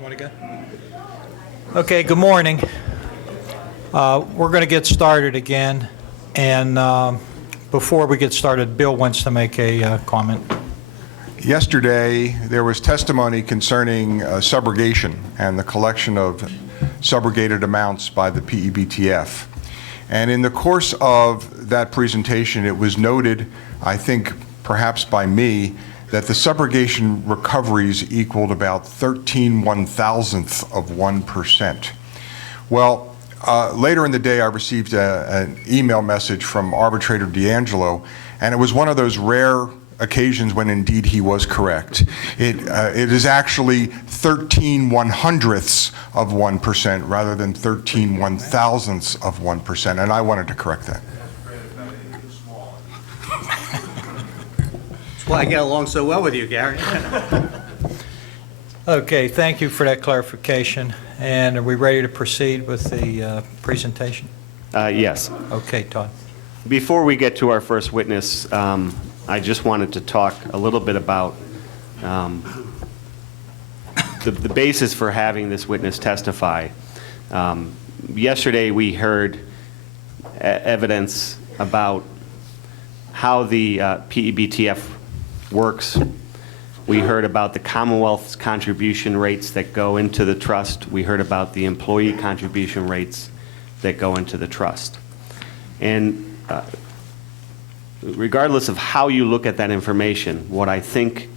Want to go? Okay, good morning. We're going to get started again, and before we get started, Bill wants to make a comment. Yesterday, there was testimony concerning subrogation and the collection of subrogated amounts by the PEBTF. And in the course of that presentation, it was noted, I think perhaps by me, that the subrogation recoveries equaled about 13/1000th of 1%. Well, later in the day, I received an email message from Arbitrator D'Angelo, and it was one of those rare occasions when indeed he was correct. It is actually 13/100ths of 1% rather than 13/1000ths of 1%, and I wanted to correct that. Well, I get along so well with you, Gary. Okay, thank you for that clarification. And are we ready to proceed with the presentation? Yes. Okay, Todd. Before we get to our first witness, I just wanted to talk a little bit about the basis for having this witness testify. Yesterday we heard evidence about how the PEBTF works. We heard about the Commonwealth's contribution rates that go into the trust. We heard about the employee contribution rates that go into the trust. And regardless of how you look at that information, what I think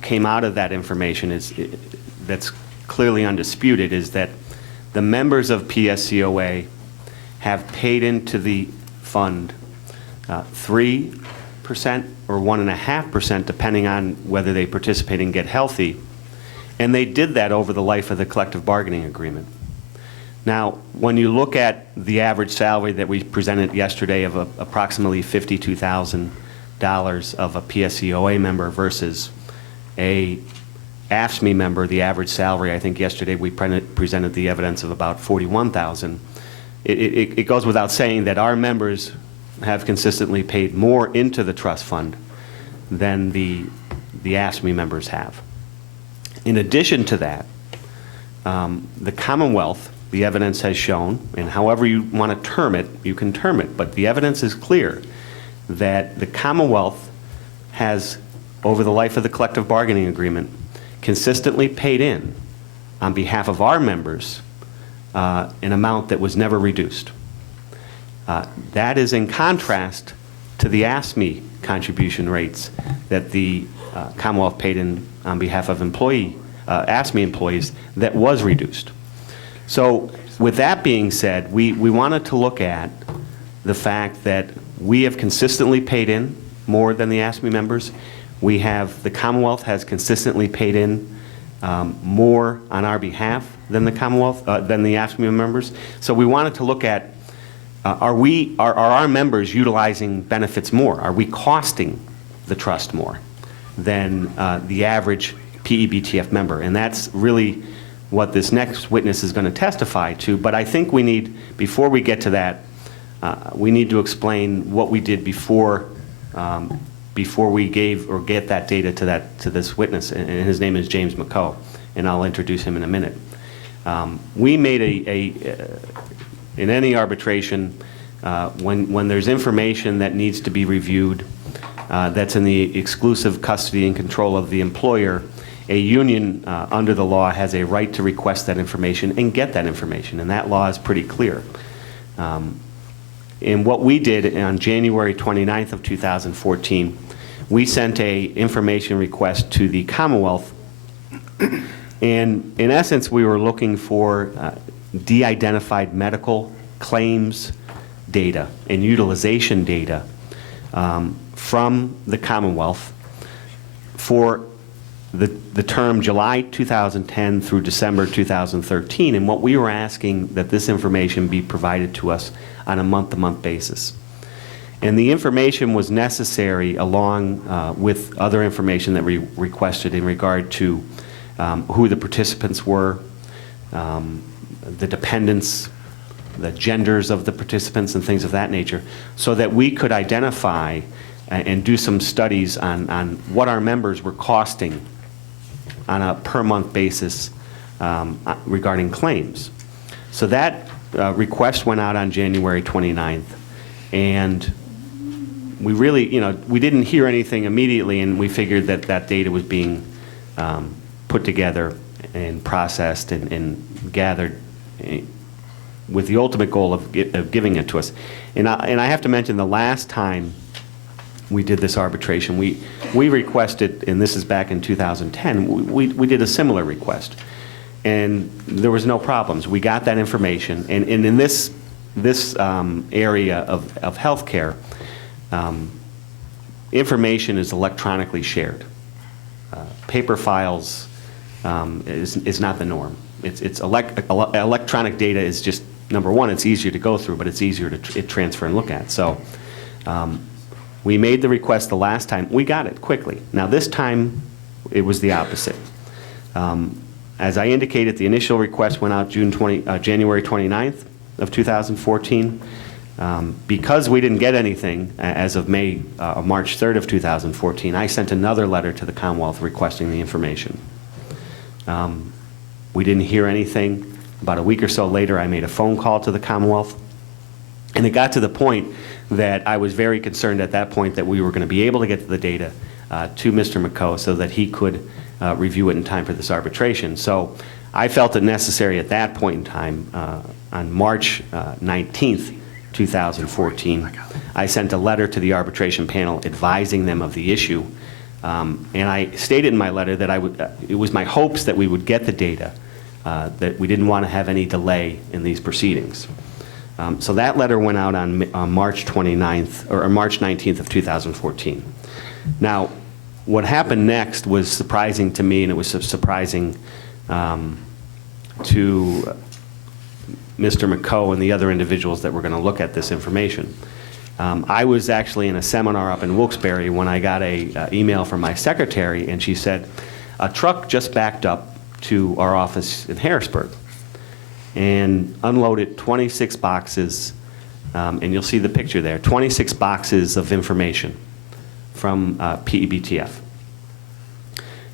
came out of that information is that's clearly undisputed is that the members of PSCOA have paid into the fund 3% or 1.5%, depending on whether they participate and get healthy, and they did that over the life of the collective bargaining agreement. Now, when you look at the average salary that we presented yesterday of approximately $52,000 of a PSCOA member versus a AFSCME member, the average salary, I think yesterday we presented the evidence of about $41,000. It goes without saying that our members have consistently paid more into the trust fund than the AFSCME members have. In addition to that, the Commonwealth, the evidence has shown, and however you want to term it, you can term it, but the evidence is clear that the Commonwealth has, over the life of the collective bargaining agreement, consistently paid in, on behalf of our members, an amount that was never reduced. That is in contrast to the AFSCME contribution rates that the Commonwealth paid in on behalf of AFSCME employees that was reduced. So with that being said, we wanted to look at the fact that we have consistently paid in more than the AFSCME members. The Commonwealth has consistently paid in more on our behalf than the Commonwealth, than the AFSCME members. So we wanted to look at are our members utilizing benefits more? Are we costing the trust more than the average PEBTF member? And that's really what this next witness is going to testify to. But I think we need, before we get to that, we need to explain what we did before we gave or get that data to this witness. And his name is James McCoe, and I'll introduce him in a minute. We made in any arbitration, when there's information that needs to be reviewed that's in the exclusive custody and control of the employer, a union under the law has a right to request that information and get that information, and that law is pretty clear. And what we did on January 29th of 2014, we sent a information request to the Commonwealth, and in essence we were looking for de-identified medical claims data and utilization data from the Commonwealth for the term July 2010 through December 2013, and what we were asking that this information be provided to us on a month-to-month basis. And the information was necessary along with other information that we requested in regard to who the participants were, the dependents, the genders of the participants, and things of that nature, so that we could identify and do some studies on what our members were costing on a per-month basis regarding claims. So that request went out on January 29th, and we really, we didn't hear anything immediately, and we figured that that data was being put together and processed and gathered with the ultimate goal of giving it to us. And I have to mention, the last time we did this arbitration, we requested, and this is back in 2010, we did a similar request. And there was no problems. We got that information. And in this area of healthcare, information is electronically shared. Paper files is not the norm. Electronic data is just, number one, it's easier to go through, but it's easier to transfer and look at. So we made the request the last time. We got it quickly. Now this time, it was the opposite. As I indicated, the initial request went out January 29th of 2014. Because we didn't get anything as of March 3rd of 2014, I sent another letter to the Commonwealth requesting the information. We didn't hear anything. About a week or so later, I made a phone call to the Commonwealth, and it got to the point that I was very concerned at that point that we were going to be able to get the data to Mr. McCoe so that he could review it in time for this arbitration. So I felt it necessary at that point in time, on March 19th, 2014, I sent a letter to the arbitration panel advising them of the issue. And I stated in my letter that it was my hopes that we would get the data, that we didn't want to have any delay in these proceedings. So that letter went out on March 29th, or March 19th of 2014. Now, what happened next was surprising to me, and it was surprising to Mr. McCoe and the other individuals that were going to look at this information. I was actually in a seminar up in Wilkes-Barre when I got an email from my secretary, and she said, a truck just backed up to our office in Harrisburg and unloaded 26 boxes, and you'll see the picture there, 26 boxes of information from PEBTF,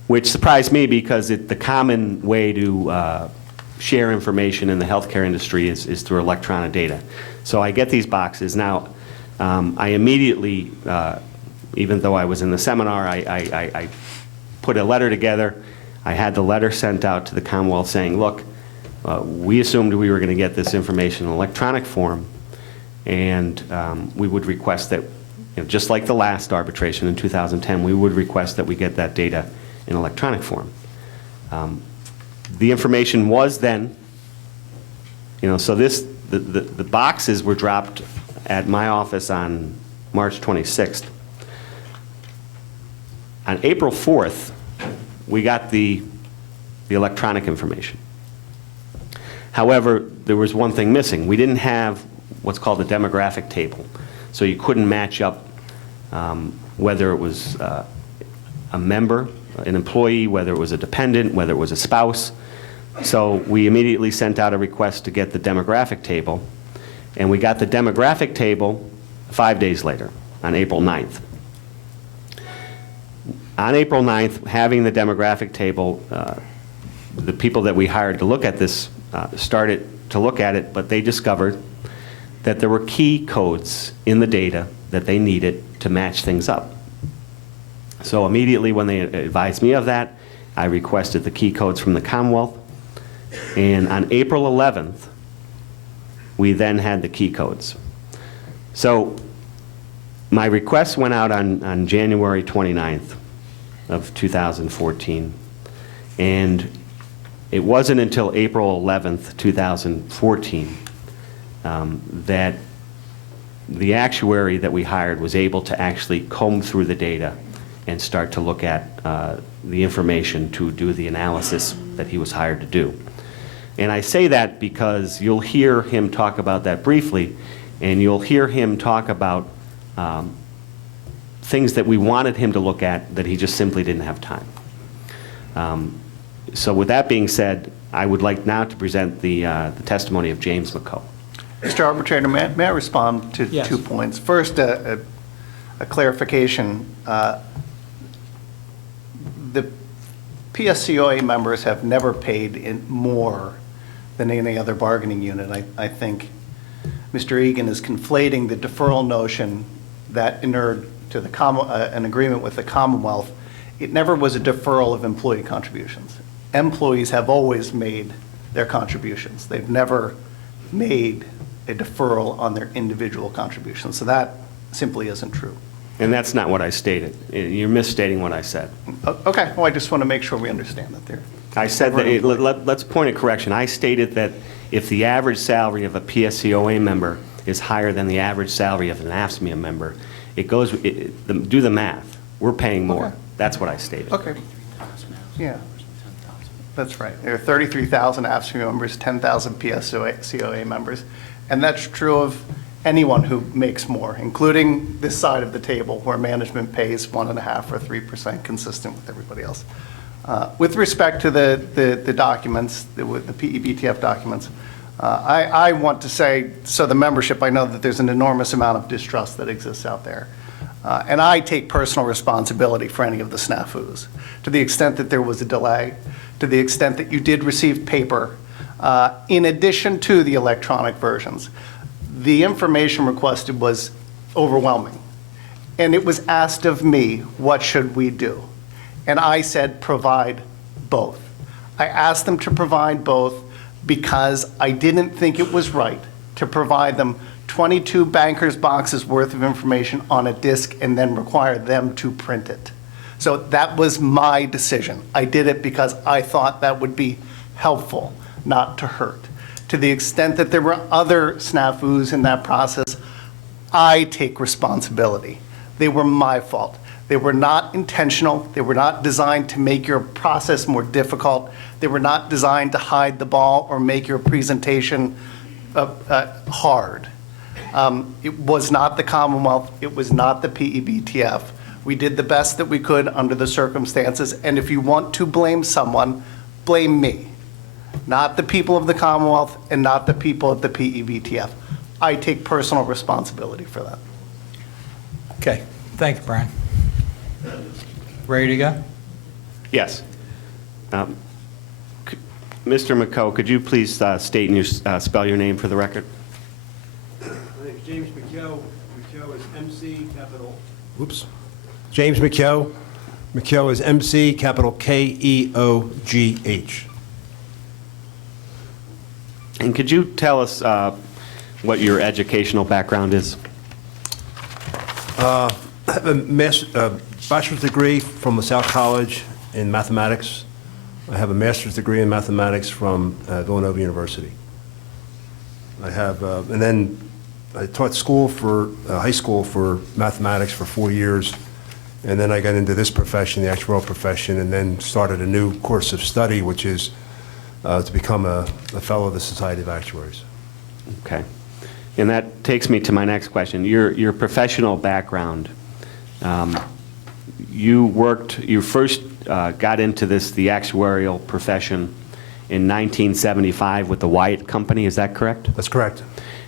which surprised me because the common way to share information in the healthcare industry is through electronic data. So I get these boxes. Now, I immediately, even though I was in the seminar, I put a letter together. I had the letter sent out to the Commonwealth saying, look, we assumed we were going to get this information in electronic form, and we would request that, just like the last arbitration in 2010, we would request that we get that data in electronic form. The information was then, so the boxes were dropped at my office on March 26th. On April 4th, we got the electronic information. However, there was one thing missing. We didn't have what's called a demographic table, so you couldn't match up whether it was a member, an employee, whether it was a dependent, whether it was a spouse. So we immediately sent out a request to get the demographic table, and we got the demographic table 5 days later, on April 9th. On April 9th, having the demographic table, the people that we hired to look at this started to look at it, but they discovered that there were key codes in the data that they needed to match things up. So immediately when they advised me of that, I requested the key codes from the Commonwealth, and on April 11th, we then had the key codes. So my request went out on January 29th of 2014, and it wasn't until April 11th, 2014, that the actuary that we hired was able to actually comb through the data and start to look at the information to do the analysis that he was hired to do. And I say that because you'll hear him talk about that briefly, and you'll hear him talk about things that we wanted him to look at that he just simply didn't have time. So with that being said, I would like now to present the testimony of James McCoe. Mr. Arbitrator, may I respond to Yes. 2 points? First, a clarification. The PSCOA members have never paid in more than any other bargaining unit. I think Mr. Egan is conflating the deferral notion that inured to the an agreement with the Commonwealth. It never was a deferral of employee contributions. Employees have always made their contributions. They've never made a deferral on their individual contributions. So that simply isn't true. And that's not what I stated. You're misstating what I said. Okay, well, I just want to make sure we understand that there. I said that, let's point a correction. I stated that if the average salary of a PSCOA member is higher than the average salary of an AFSCME member, it goes, do the math. We're paying more. Okay. That's what I stated. Okay. Yeah. That's right. There are 33,000 AFSCME members, 10,000 PSCOA members. And that's true of anyone who makes more, including this side of the table where management pays 1.5% or 3% consistent with everybody else. With respect to the documents, the PEBTF documents, I want to say, so the membership, I know that there's an enormous amount of distrust that exists out there. And I take personal responsibility for any of the snafus. To the extent that there was a delay, to the extent that you did receive paper, in addition to the electronic versions, the information requested was overwhelming. And it was asked of me, what should we do? And I said, provide both. I asked them to provide both because I didn't think it was right to provide them 22 bankers' boxes worth of information on a disk and then require them to print it. So that was my decision. I did it because I thought that would be helpful, not to hurt. To the extent that there were other snafus in that process, I take responsibility. They were my fault. They were not intentional. They were not designed to make your process more difficult. They were not designed to hide the ball or make your presentation hard. It was not the Commonwealth. It was not the PEBTF. We did the best that we could under the circumstances, and if you want to blame someone, blame me, not the people of the Commonwealth and not the people at the PEBTF. I take personal responsibility for that. Okay, thank you, Brian. Ready to go? Yes. Mr. McCoe, could you please state and spell your name for the record? My name is James McKeough. McKeough is MC capital. Oops. James McKeough. McKeough is MC capital Keough. And could you tell us what your educational background is? I have a bachelor's degree from LaSalle College in mathematics. I have a master's degree in mathematics from Villanova University. I have, and then I taught school for, high school for mathematics for 4 years. And then I got into this profession, the actuarial profession, and then started a new course of study, which is to become a fellow of the Society of Actuaries. Okay. And that takes me to my next question. Your professional background, you first got into the actuarial profession in 1975 with the Wyatt Company, is that correct? That's correct.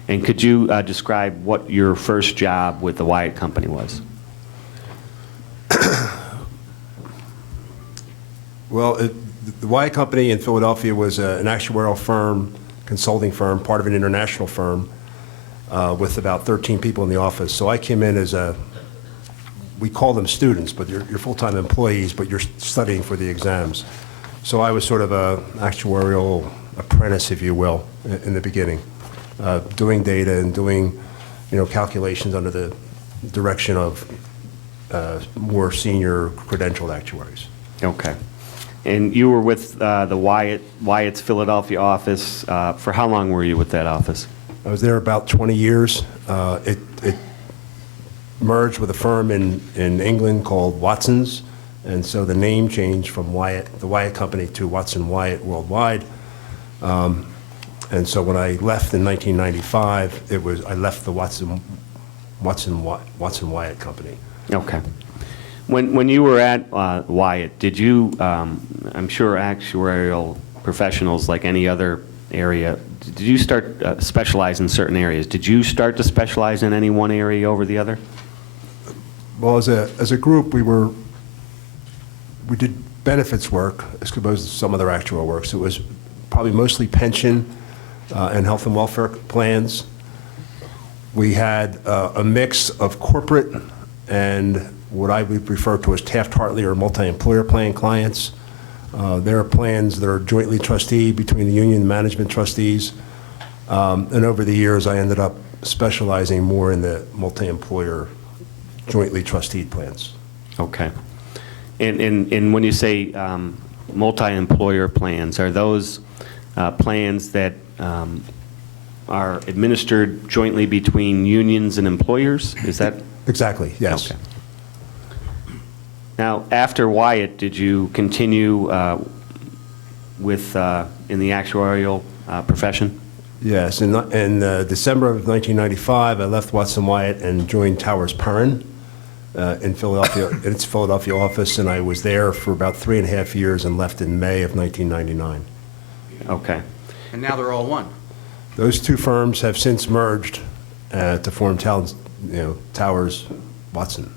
And could you describe what your first job with the Wyatt Company was? Well, the Wyatt Company in Philadelphia was an actuarial firm, consulting firm, part of an international firm with about 13 people in the office. So I came in as we call them students, but you're full-time employees, but you're studying for the exams. So I was sort of an actuarial apprentice, if you will, in the beginning, doing data and doing, calculations under the direction of more senior credentialed actuaries. Okay. And you were with the Wyatt's Philadelphia office. For how long were you with that office? I was there about 20 years. It merged with a firm in England called Watson's, and so the name changed from the Wyatt Company to Watson Wyatt Worldwide. And so when I left in 1995, I left the Watson Wyatt Company. Okay. When you were at Wyatt, did you, I'm sure actuarial professionals like any other area, did you start specialize in certain areas? Did you start to specialize in any one area over the other? Well, as a group, we did benefits work as opposed to some other actuarial work. So it was probably mostly pension and health and welfare plans. We had a mix of corporate and what I would refer to as Taft-Hartley or multi-employer plan clients. There are plans that are jointly trustee between the union and management trustees. And over the years, I ended up specializing more in the multi-employer jointly trusteed plans. Okay. And when you say multi-employer plans, are those plans that are administered jointly between unions and employers? Is that? Exactly, yes. Okay. Now, after Wyatt, did you continue with in the actuarial profession? Yes, in December of 1995, I left Watson Wyatt and joined Towers Perrin in Philadelphia, in its Philadelphia office, and I was there for about 3.5 years and left in May of 1999. Okay. And now they're all one. Those two firms have since merged to form Towers Watson.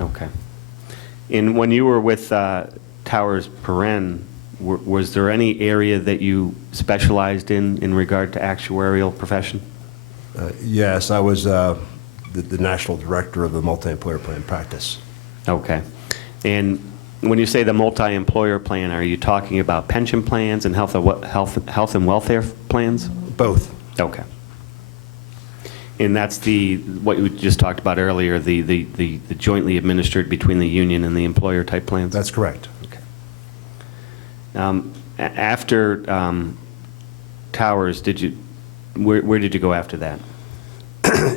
Okay. And when you were with Towers Perrin, was there any area that you specialized in regard to actuarial profession? Yes, I was the national director of the multi-employer plan practice. Okay. And when you say the multi-employer plan, are you talking about pension plans and health and welfare plans? Both. Okay. And that's what you just talked about earlier, the jointly administered between the union and the employer type plans? That's correct. Okay. After Towers, where did you go after that?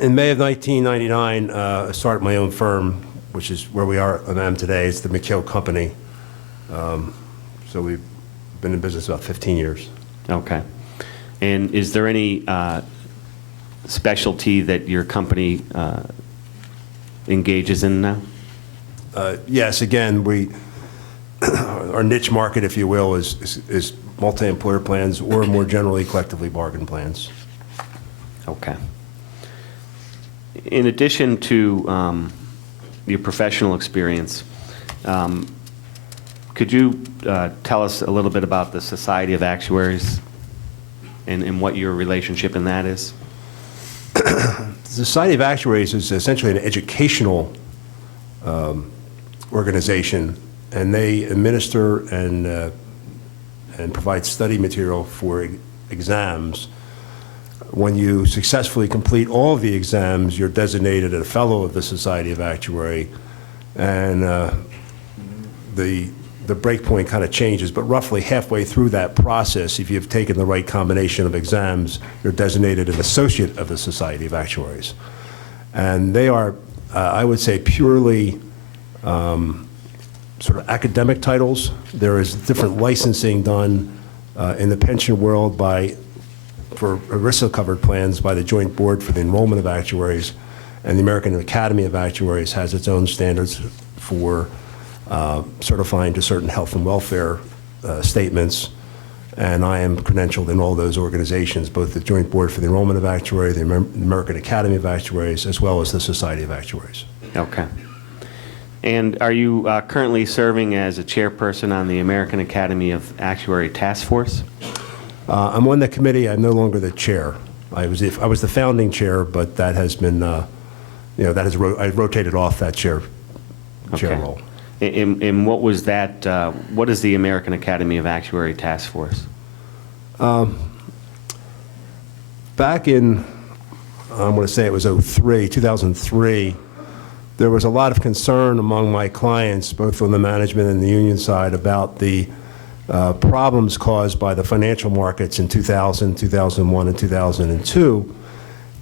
In May of 1999, I started my own firm, which is where we are and am today. It's the McHale Company. So we've been in business about 15 years. Okay. And is there any specialty that your company engages in now? Yes, again, our niche market, if you will, is multi-employer plans or more generally collectively bargain plans. Okay. In addition to your professional experience, could you tell us a little bit about the Society of Actuaries and what your relationship in that is? The Society of Actuaries is essentially an educational organization, and they administer and provide study material for exams. When you successfully complete all of the exams, you're designated a fellow of the Society of Actuary, and the breakpoint kind of changes, but roughly halfway through that process, if you've taken the right combination of exams, you're designated an associate of the Society of Actuaries. And they are, I would say, purely sort of academic titles. There is different licensing done in the pension world for ERISA-covered plans by the Joint Board for the Enrollment of Actuaries, and the American Academy of Actuaries has its own standards for certifying to certain health and welfare statements, and I am credentialed in all those organizations, both the Joint Board for the Enrollment of Actuaries, the American Academy of Actuaries, as well as the Society of Actuaries. Okay. And are you currently serving as a chairperson on the American Academy of Actuary Task Force? I'm on the committee. I'm no longer the chair. I was the founding chair, but that has been, I rotated off that chair role. And what was that? What is the American Academy of Actuary Task Force? Back in, I'm going to say it was 2003, there was a lot of concern among my clients, both on the management and the union side, about the problems caused by the financial markets in 2000, 2001, and 2002.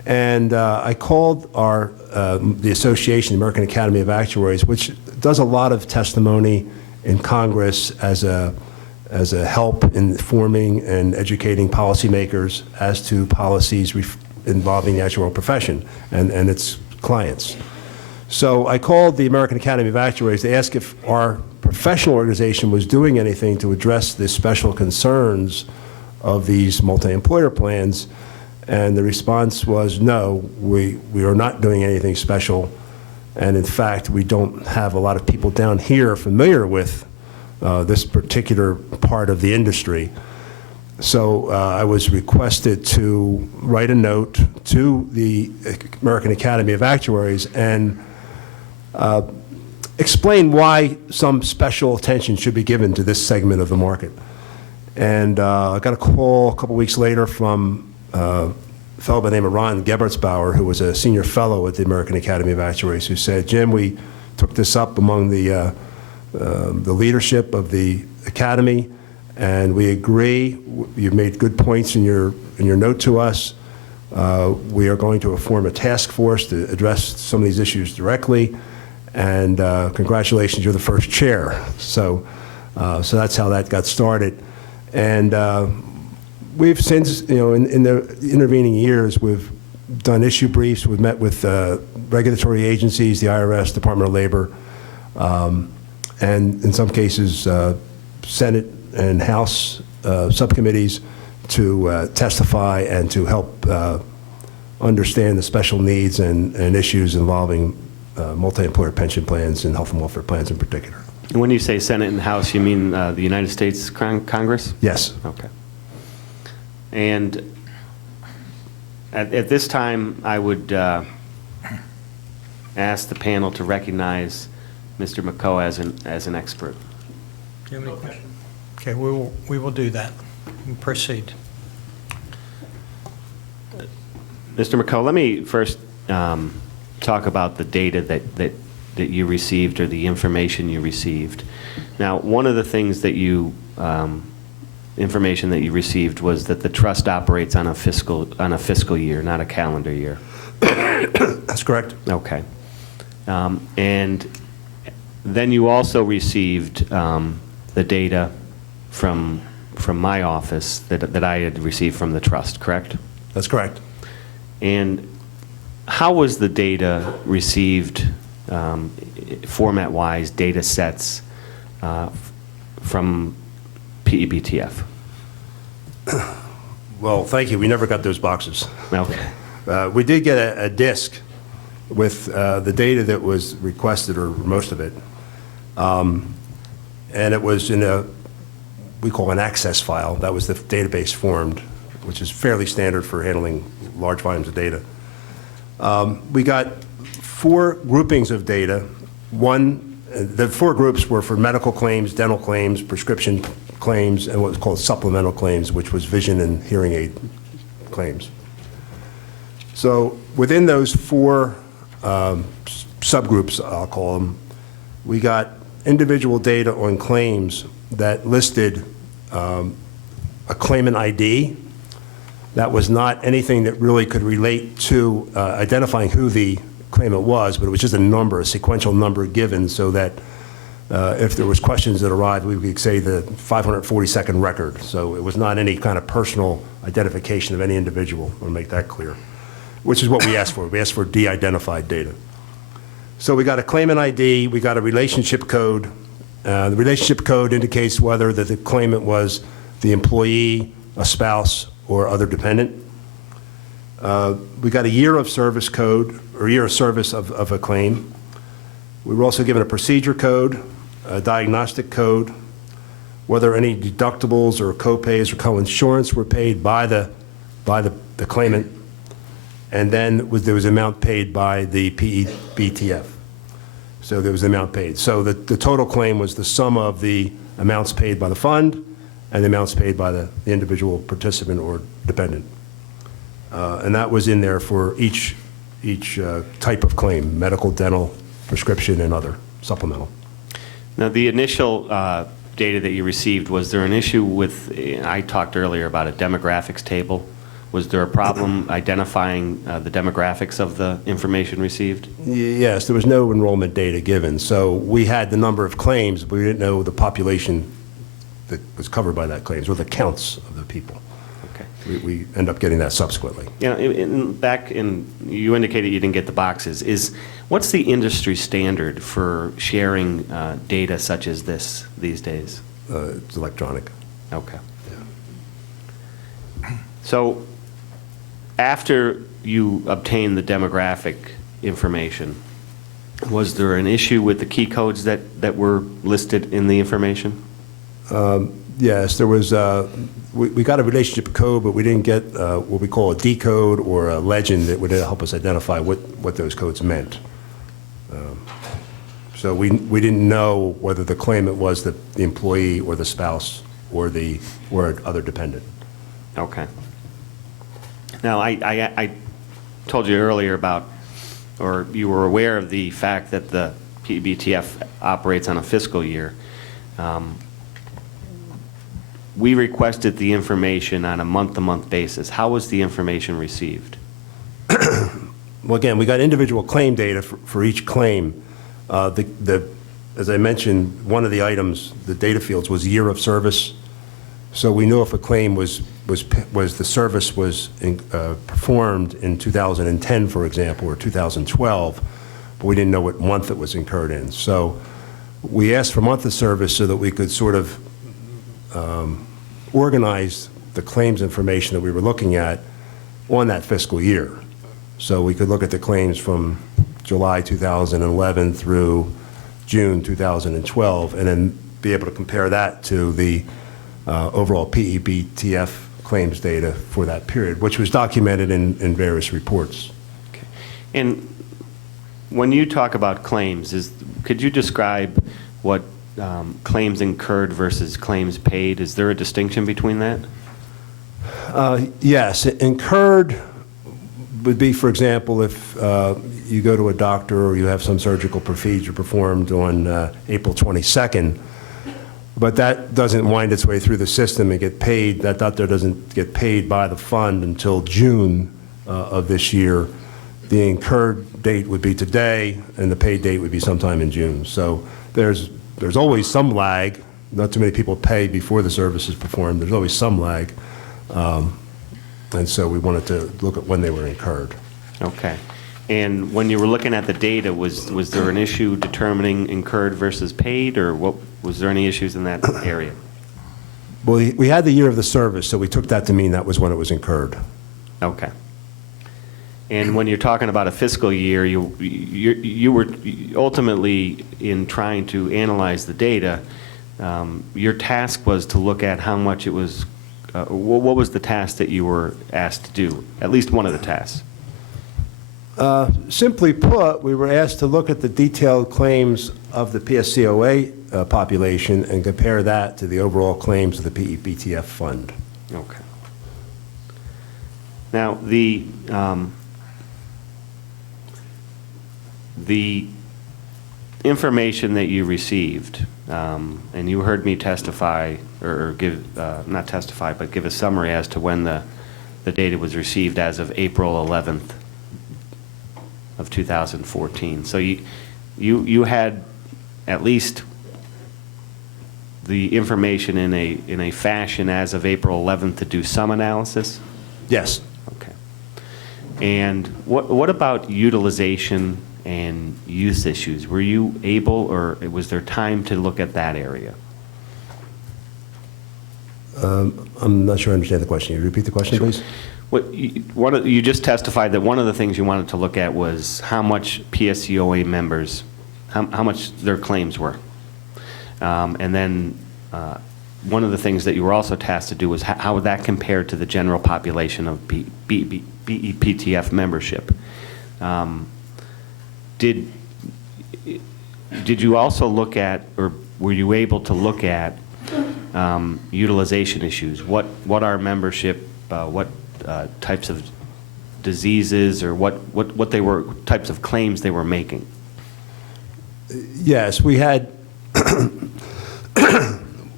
And I called the association, the American Academy of Actuaries, which does a lot of testimony in Congress as a help in forming and educating policymakers as to policies involving the actuarial profession and its clients. So I called the American Academy of Actuaries to ask if our professional organization was doing anything to address the special concerns of these multi-employer plans, and the response was no, we are not doing anything special, and in fact we don't have a lot of people down here familiar with this particular part of the industry. So I was requested to write a note to the American Academy of Actuaries and explain why some special attention should be given to this segment of the market. And I got a call a couple weeks later from a fellow by the name of Ron Gebertsbauer, who was a senior fellow at the American Academy of Actuaries, who said, "Jim, we took this up among the leadership of the Academy, and we agree. You've made good points in your note to us. We are going to form a task force to address some of these issues directly, and congratulations, you're the first chair." So that's how that got started. And we've since, in the intervening years, we've done issue briefs. We've met with regulatory agencies, the IRS, Department of Labor, and in some cases, Senate and House subcommittees to testify and to help understand the special needs and issues involving multi-employer pension plans and health and welfare plans in particular. And when you say Senate and House, you mean the United States Congress? Yes. Okay. And at this time, I would ask the panel to recognize Mr. McCoe as an expert. Do you have any questions? Okay, we will do that. Proceed. Mr. McCoe, let me first talk about the data that you received or the information you received. Now, one of the things that information that you received was that the trust operates on a fiscal year, not a calendar year. That's correct. Okay. And then you also received the data from my office that I had received from the trust, correct? That's correct. And how was the data received, format-wise, data sets from PEBTF? Well, thank you. We never got those boxes. Okay. We did get a disk with the data that was requested, or most of it. And it was in we call an access file. That was the database formed, which is fairly standard for handling large volumes of data. We got 4 groupings of data. The 4 groups were for medical claims, dental claims, prescription claims, and what was called supplemental claims, which was vision and hearing aid claims. So within those 4 subgroups, I'll call them, we got individual data on claims that listed a claimant ID. That was not anything that really could relate to identifying who the claimant was, but it was just a number, a sequential number given, so that if there was questions that arrived, we could say the 542nd record. So it was not any kind of personal identification of any individual. I want to make that clear, which is what we asked for. We asked for de-identified data. So we got a claimant ID, we got a relationship code. The relationship code indicates whether the claimant was the employee, a spouse, or other dependent. We got a year of service code, or year of service of a claim. We were also given a procedure code, a diagnostic code, whether any deductibles or co-pays or co-insurance were paid by the claimant, and then there was an amount paid by the PEBTF. So there was an amount paid. So the total claim was the sum of the amounts paid by the fund and the amounts paid by the individual participant or dependent. And that was in there for each type of claim: medical, dental, prescription, and other supplemental. Now, the initial data that you received, was there an issue with, I talked earlier about a demographics table. Was there a problem identifying the demographics of the information received? Yes, there was no enrollment data given. So we had the number of claims, but we didn't know the population that was covered by that claims, or the counts of the people. Okay. We end up getting that subsequently. Yeah, you indicated you didn't get the boxes. What's the industry standard for sharing data such as this these days? It's electronic. Okay. So after you obtained the demographic information, was there an issue with the key codes that were listed in the information? Yes, there was, we got a relationship code, but we didn't get what we call a decode or a legend that would help us identify what those codes meant. So we didn't know whether the claimant was the employee or the spouse or other dependent. Okay. Now, I told you earlier about, or you were aware of the fact that the PBTF operates on a fiscal year. We requested the information on a month-to-month basis. How was the information received? Well, again, we got individual claim data for each claim. As I mentioned, one of the items, the data fields, was year of service. So we knew if a claim was the service was performed in 2010, for example, or 2012, but we didn't know what month it was incurred in. So we asked for month of service so that we could sort of organize the claims information that we were looking at on that fiscal year. So we could look at the claims from July 2011 through June 2012, and then be able to compare that to the overall PEBTF claims data for that period, which was documented in various reports. Okay. And when you talk about claims, could you describe what claims incurred versus claims paid? Is there a distinction between that? Yes, incurred would be, for example, if you go to a doctor or you have some surgical procedure performed on April 22nd, but that doesn't wind its way through the system and get paid. That doctor doesn't get paid by the fund until June of this year. The incurred date would be today, and the paid date would be sometime in June. So there's always some lag. Not too many people pay before the service is performed. There's always some lag. And so we wanted to look at when they were incurred. Okay. And when you were looking at the data, was there an issue determining incurred versus paid, or was there any issues in that area? Well, we had the year of the service, so we took that to mean that was when it was incurred. Okay. And when you're talking about a fiscal year, you were ultimately, in trying to analyze the data, your task was to look at how much it was. What was the task that you were asked to do? At least one of the tasks. Simply put, we were asked to look at the detailed claims of the PSCOA population and compare that to the overall claims of the PEBTF fund. Okay. Now, the information that you received, and you heard me testify, or give, not testify, but give a summary as to when the data was received as of April 11th of 2014. So you had at least the information in a fashion as of April 11th to do some analysis? Yes. Okay. And what about utilization and use issues? Were you able, or was there time to look at that area? I'm not sure I understand the question. Can you repeat the question, please? You just testified that one of the things you wanted to look at was how much PSCOA members, how much their claims were. And then one of the things that you were also tasked to do was how would that compare to the general population of PEBTF membership. Did you also look at, or were you able to look at utilization issues? What are membership, what types of diseases, or what they were, types of claims they were making? Yes, we had,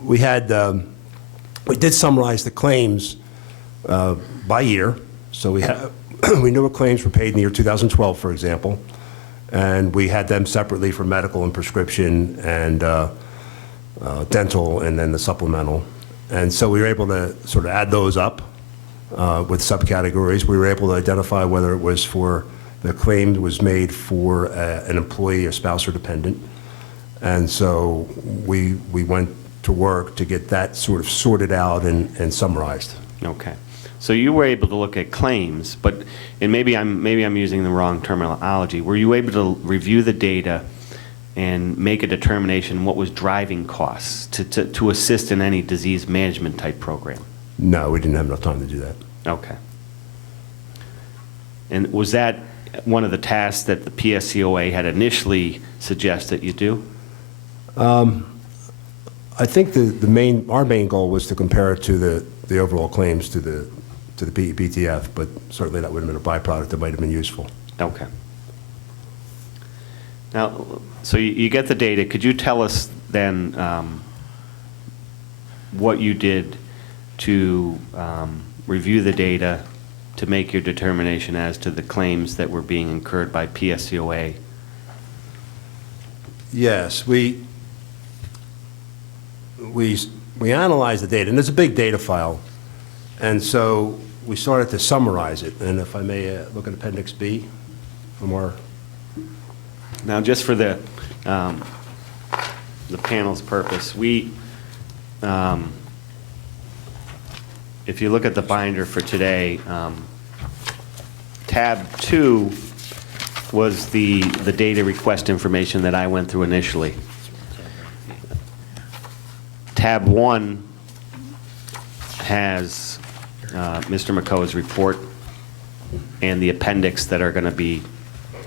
we did summarize the claims by year. So we knew what claims were paid in the year 2012, for example, and we had them separately for medical and prescription and dental, and then the supplemental. And so we were able to sort of add those up with subcategories. We were able to identify whether it was for the claim was made for an employee, a spouse, or dependent. And so we went to work to get that sort of sorted out and summarized. Okay. So you were able to look at claims, but, and maybe I'm using the wrong terminology, were you able to review the data and make a determination what was driving costs to assist in any disease management type program? No, we didn't have enough time to do that. Okay. And was that one of the tasks that the PSCOA had initially suggested you do? I think our main goal was to compare it to the overall claims to the PEBTF, but certainly that would have been a byproduct that might have been useful. Okay. Now, so you get the data. Could you tell us then what you did to review the data to make your determination as to the claims that were being incurred by PSCOA? Yes, we analyzed the data, and it's a big data file, and so we started to summarize it. And if I may look at Appendix B for more. Now, just for the panel's purpose, if you look at the binder for today, tab 2 was the data request information that I went through initially. Tab 1 has Mr. McCoe's report and the appendix that are going to be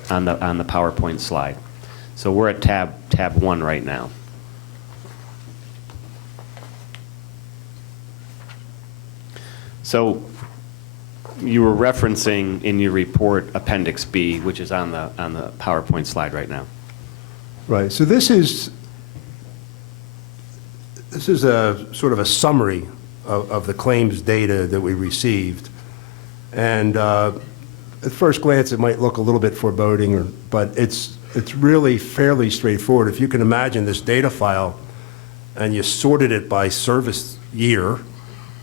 on the PowerPoint slide. So we're at tab 1 right now. So you were referencing in your report Appendix B, which is on the PowerPoint slide right now. Right, so this is a sort of a summary of the claims data that we received. And at first glance, it might look a little bit foreboding, but it's really fairly straightforward. If you can imagine this data file and you sorted it by service year,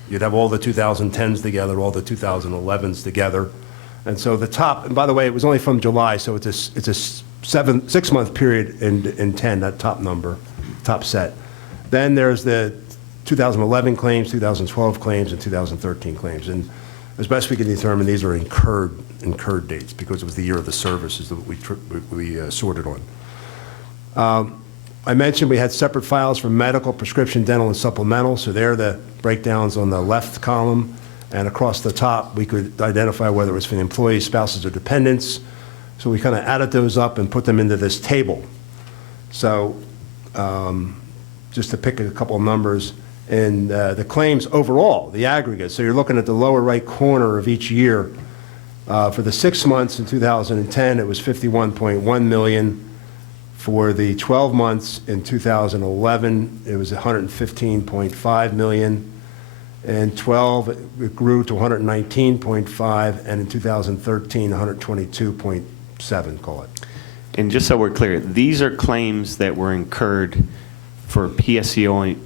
you'd have all the 2010s together, all the 2011s together. And so the top, and by the way, it was only from July, so it's a 6-month period in 10, that top number, top set. Then there's the 2011 claims, 2012 claims, and 2013 claims. And as best we can determine, these are incurred dates because it was the year of the services that we sorted on. I mentioned we had separate files for medical, prescription, dental, and supplemental. So there are the breakdowns on the left column. And across the top, we could identify whether it was for the employees, spouses, or dependents. So we kind of added those up and put them into this table. So just to pick a couple of numbers, and the claims overall, the aggregate. So you're looking at the lower right corner of each year. For the 6 months in 2010, it was $51.1 million. For the 12 months in 2011, it was $115.5 million. In 12, it grew to 119.5, and in 2013, 122.7, call it. And just so we're clear, these are claims that were incurred for PSCOA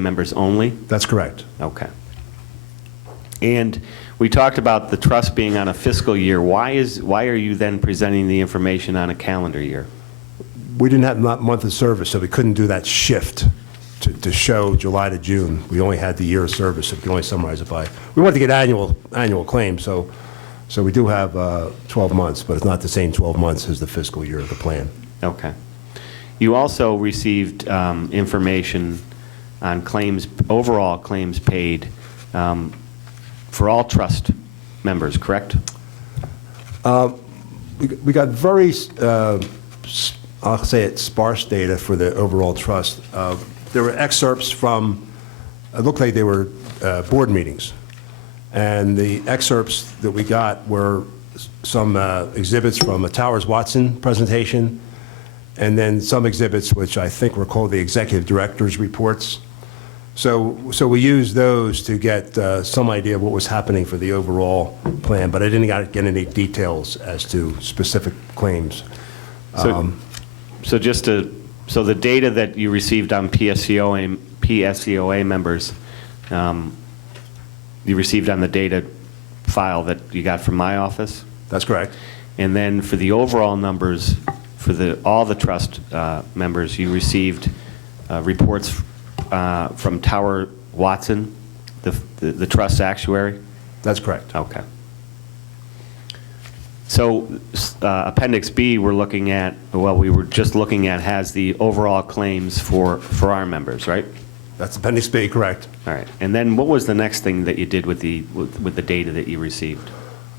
members only? That's correct. Okay. And we talked about the trust being on a fiscal year. Why are you then presenting the information on a calendar year? We didn't have that month of service, so we couldn't do that shift to show July to June. We only had the year of service, so we can only summarize it by. We wanted to get annual claims, so we do have 12 months, but it's not the same 12 months as the fiscal year of the plan. Okay. You also received information on claims, overall claims paid for all trust members, correct? We got very, I'll say it, sparse data for the overall trust. There were excerpts from, it looked like they were board meetings. And the excerpts that we got were some exhibits from a Towers-Watson presentation, and then some exhibits which I think were called the executive director's reports. So we used those to get some idea of what was happening for the overall plan, but I didn't get any details as to specific claims. So the data that you received on PSCOA members, you received on the data file that you got from my office? That's correct. And then for the overall numbers, for all the trust members, you received reports from Tower Watson, the trust actuary? That's correct. Okay. So Appendix B, we're looking at, well, we were just looking at has the overall claims for our members, right? That's Appendix B, correct. All right. And then what was the next thing that you did with the data that you received?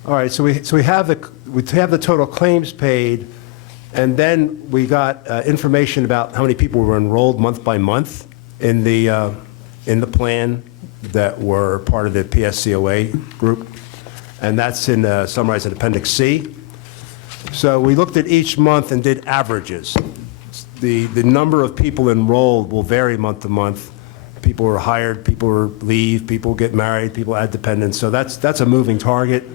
All right, so we have the total claims paid, and then we got information about how many people were enrolled month by month in the plan that were part of the PSCOA group, and that's summarized in Appendix C. So we looked at each month and did averages. The number of people enrolled will vary month to month. People are hired, people are leave, people get married, people add dependents, so that's a moving target.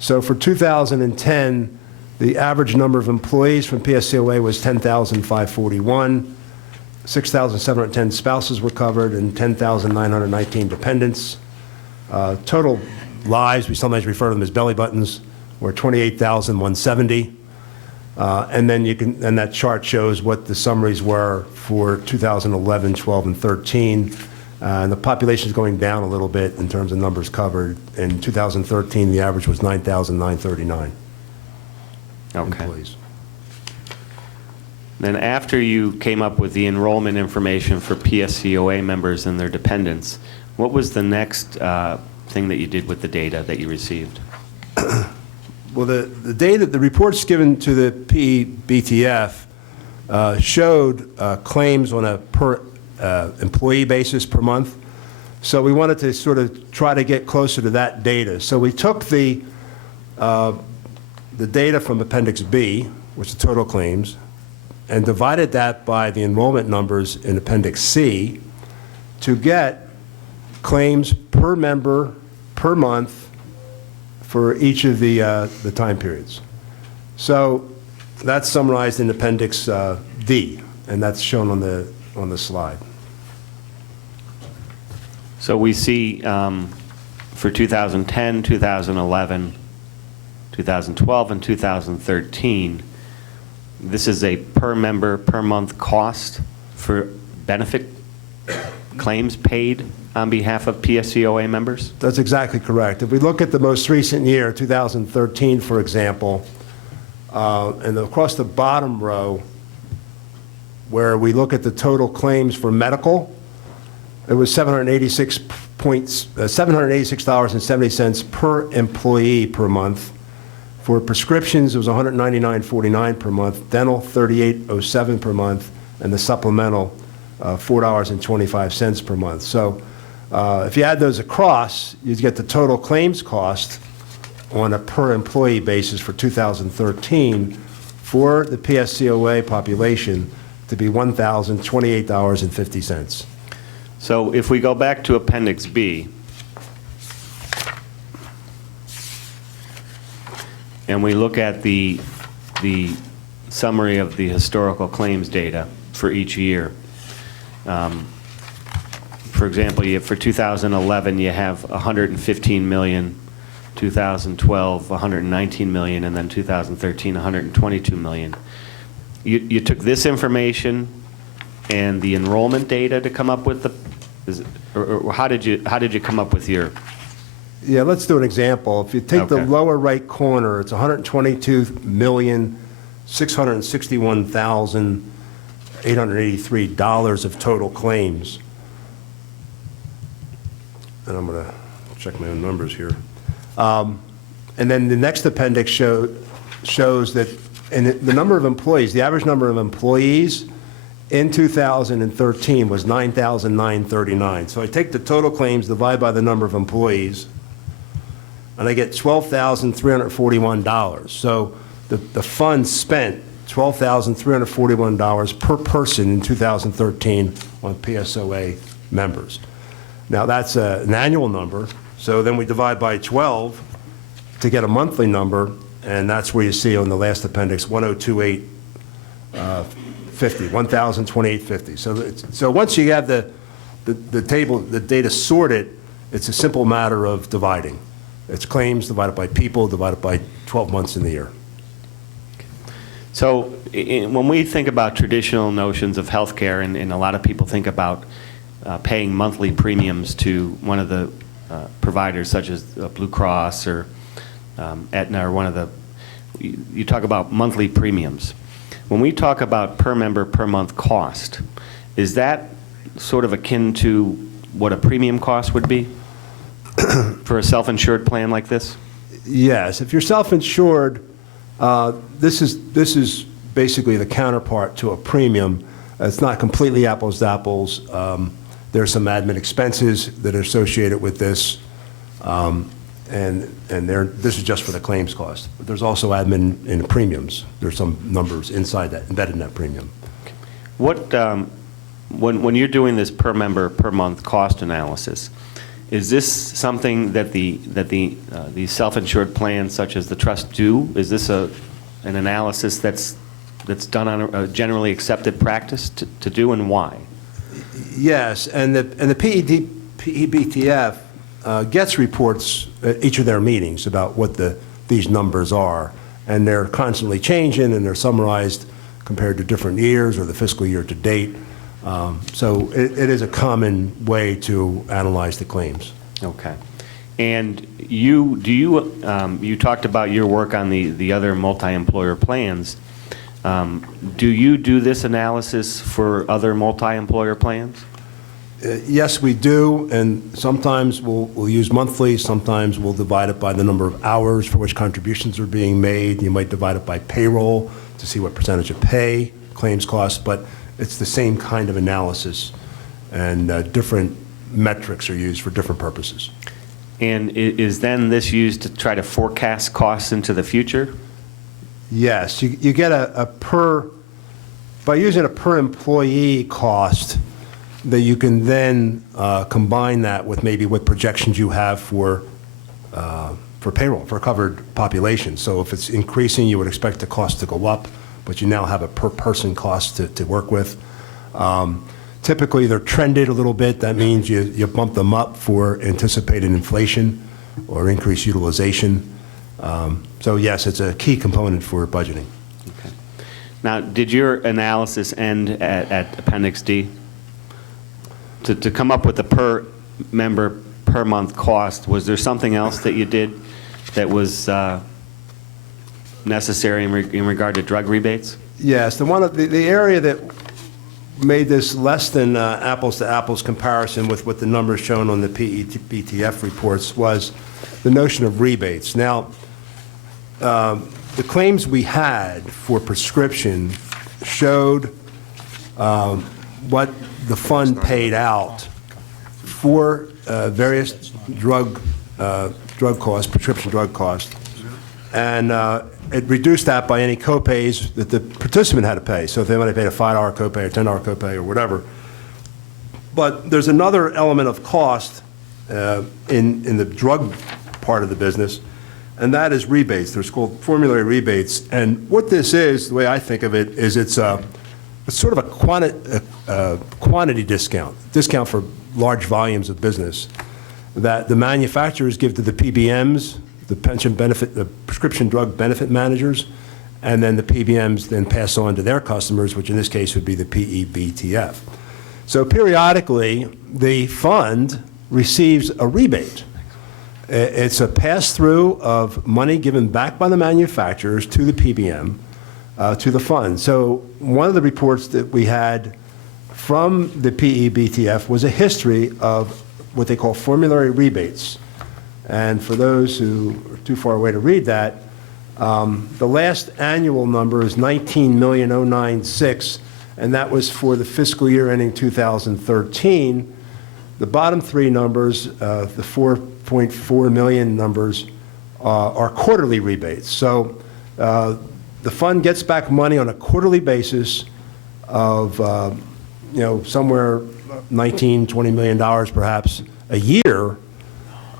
So for 2010, the average number of employees from PSCOA was 10,541, 6,710 spouses were covered, and 10,919 dependents. Total lives, we sometimes refer to them as belly buttons, were 28,170. And then and that chart shows what the summaries were for 2011, 12, and 13. And the population is going down a little bit in terms of numbers covered. In 2013, the average was 9,939 employees. Then after you came up with the enrollment information for PSCOA members and their dependents, what was the next thing that you did with the data that you received? Well, the data, the reports given to the PEBTF showed claims on a per employee basis per month. So we wanted to sort of try to get closer to that data. So we took the data from Appendix B, which is total claims, and divided that by the enrollment numbers in Appendix C to get claims per member per month for each of the time periods. So that's summarized in Appendix D, and that's shown on the slide. So we see for 2010, 2011, 2012, and 2013, this is a per member per month cost for benefit claims paid on behalf of PSCOA members? That's exactly correct. If we look at the most recent year, 2013, for example, and across the bottom row, where we look at the total claims for medical, it was $786.70 per employee per month. For prescriptions, it was $199.49 per month, dental $38.07 per month, and the supplemental $4.25 per month. So if you add those across, you get the total claims cost on a per employee basis for 2013 for the PSCOA population to be $1,028.50. So if we go back to Appendix B, and we look at the summary of the historical claims data for each year, for example, for 2011, you have 115 million, 2012, 119 million, and then 2013, 122 million. You took this information and the enrollment data to come up with or how did you come up with your? Yeah, let's do an example. If you take the Okay. lower right corner, it's $122,661,883 of total claims. And I'm going to check my own numbers here. And then the next appendix shows that the number of employees, the average number of employees in 2013 was 9,939. So I take the total claims, divide by the number of employees, and I get $12,341. So the fund spent $12,341 per person in 2013 on PSOA members. Now, that's an annual number, so then we divide by 12 to get a monthly number, and that's where you see on the last appendix, 1,028.50. So once you have the table, the data sorted, it's a simple matter of dividing. It's claims divided by people divided by 12 months in the year. So when we think about traditional notions of healthcare, and a lot of people think about paying monthly premiums to one of the providers, such as Blue Cross or Aetna or one of the, you talk about monthly premiums. When we talk about per member per month cost, is that sort of akin to what a premium cost would be for a self-insured plan like this? Yes, if you're self-insured, this is basically the counterpart to a premium. It's not completely apples to apples. There's some admin expenses that are associated with this, and this is just for the claims cost. But there's also admin in the premiums. There's some numbers inside that, embedded in that premium. What, when you're doing this per member per month cost analysis, is this something that the self-insured plans such as the trust do? Is this an analysis that's done on a generally accepted practice to do, and why? Yes, and the PEBTF gets reports at each of their meetings about what these numbers are, and they're constantly changing, and they're summarized compared to different years or the fiscal year to date. So it is a common way to analyze the claims. Okay. And you talked about your work on the other multi-employer plans. Do you do this analysis for other multi-employer plans? Yes, we do, and sometimes we'll use monthly, sometimes we'll divide it by the number of hours for which contributions are being made. You might divide it by payroll to see what percentage of pay claims cost, but it's the same kind of analysis, and different metrics are used for different purposes. And is then this used to try to forecast costs into the future? Yes, you get by using a per employee cost, that you can then combine that with maybe what projections you have for payroll, for covered population. So if it's increasing, you would expect the cost to go up, but you now have a per person cost to work with. Typically, they're trended a little bit. That means you bump them up for anticipated inflation or increased utilization. So yes, it's a key component for budgeting. Okay. Now, did your analysis end at Appendix D? To come up with the per member per month cost, was there something else that you did that was necessary in regard to drug rebates? Yes, the area that made this less than apples to apples comparison with what the numbers shown on the PEBTF reports was the notion of rebates. Now, the claims we had for prescription showed what the fund paid out for various drug costs, prescription drug costs, and it reduced that by any copays that the participant had to pay. So if they might have paid a $5 copay or $10 copay or whatever. But there's another element of cost in the drug part of the business, and that is rebates. There's called formulary rebates. And what this is, the way I think of it, is it's sort of a quantity discount for large volumes of business that the manufacturers give to the PBMs, the pension benefit, the prescription drug benefit managers, and then the PBMs then pass on to their customers, which in this case would be the PEBTF. So periodically, the fund receives a rebate. It's a pass-through of money given back by the manufacturers to the PBM, to the fund. So one of the reports that we had from the PEBTF was a history of what they call formulary rebates. And for those who are too far away to read that, the last annual number is $19,096,000, and that was for the fiscal year ending 2013. The bottom three numbers, the 4.4 million numbers, are quarterly rebates. So the fund gets back money on a quarterly basis of somewhere $19, $20 million perhaps a year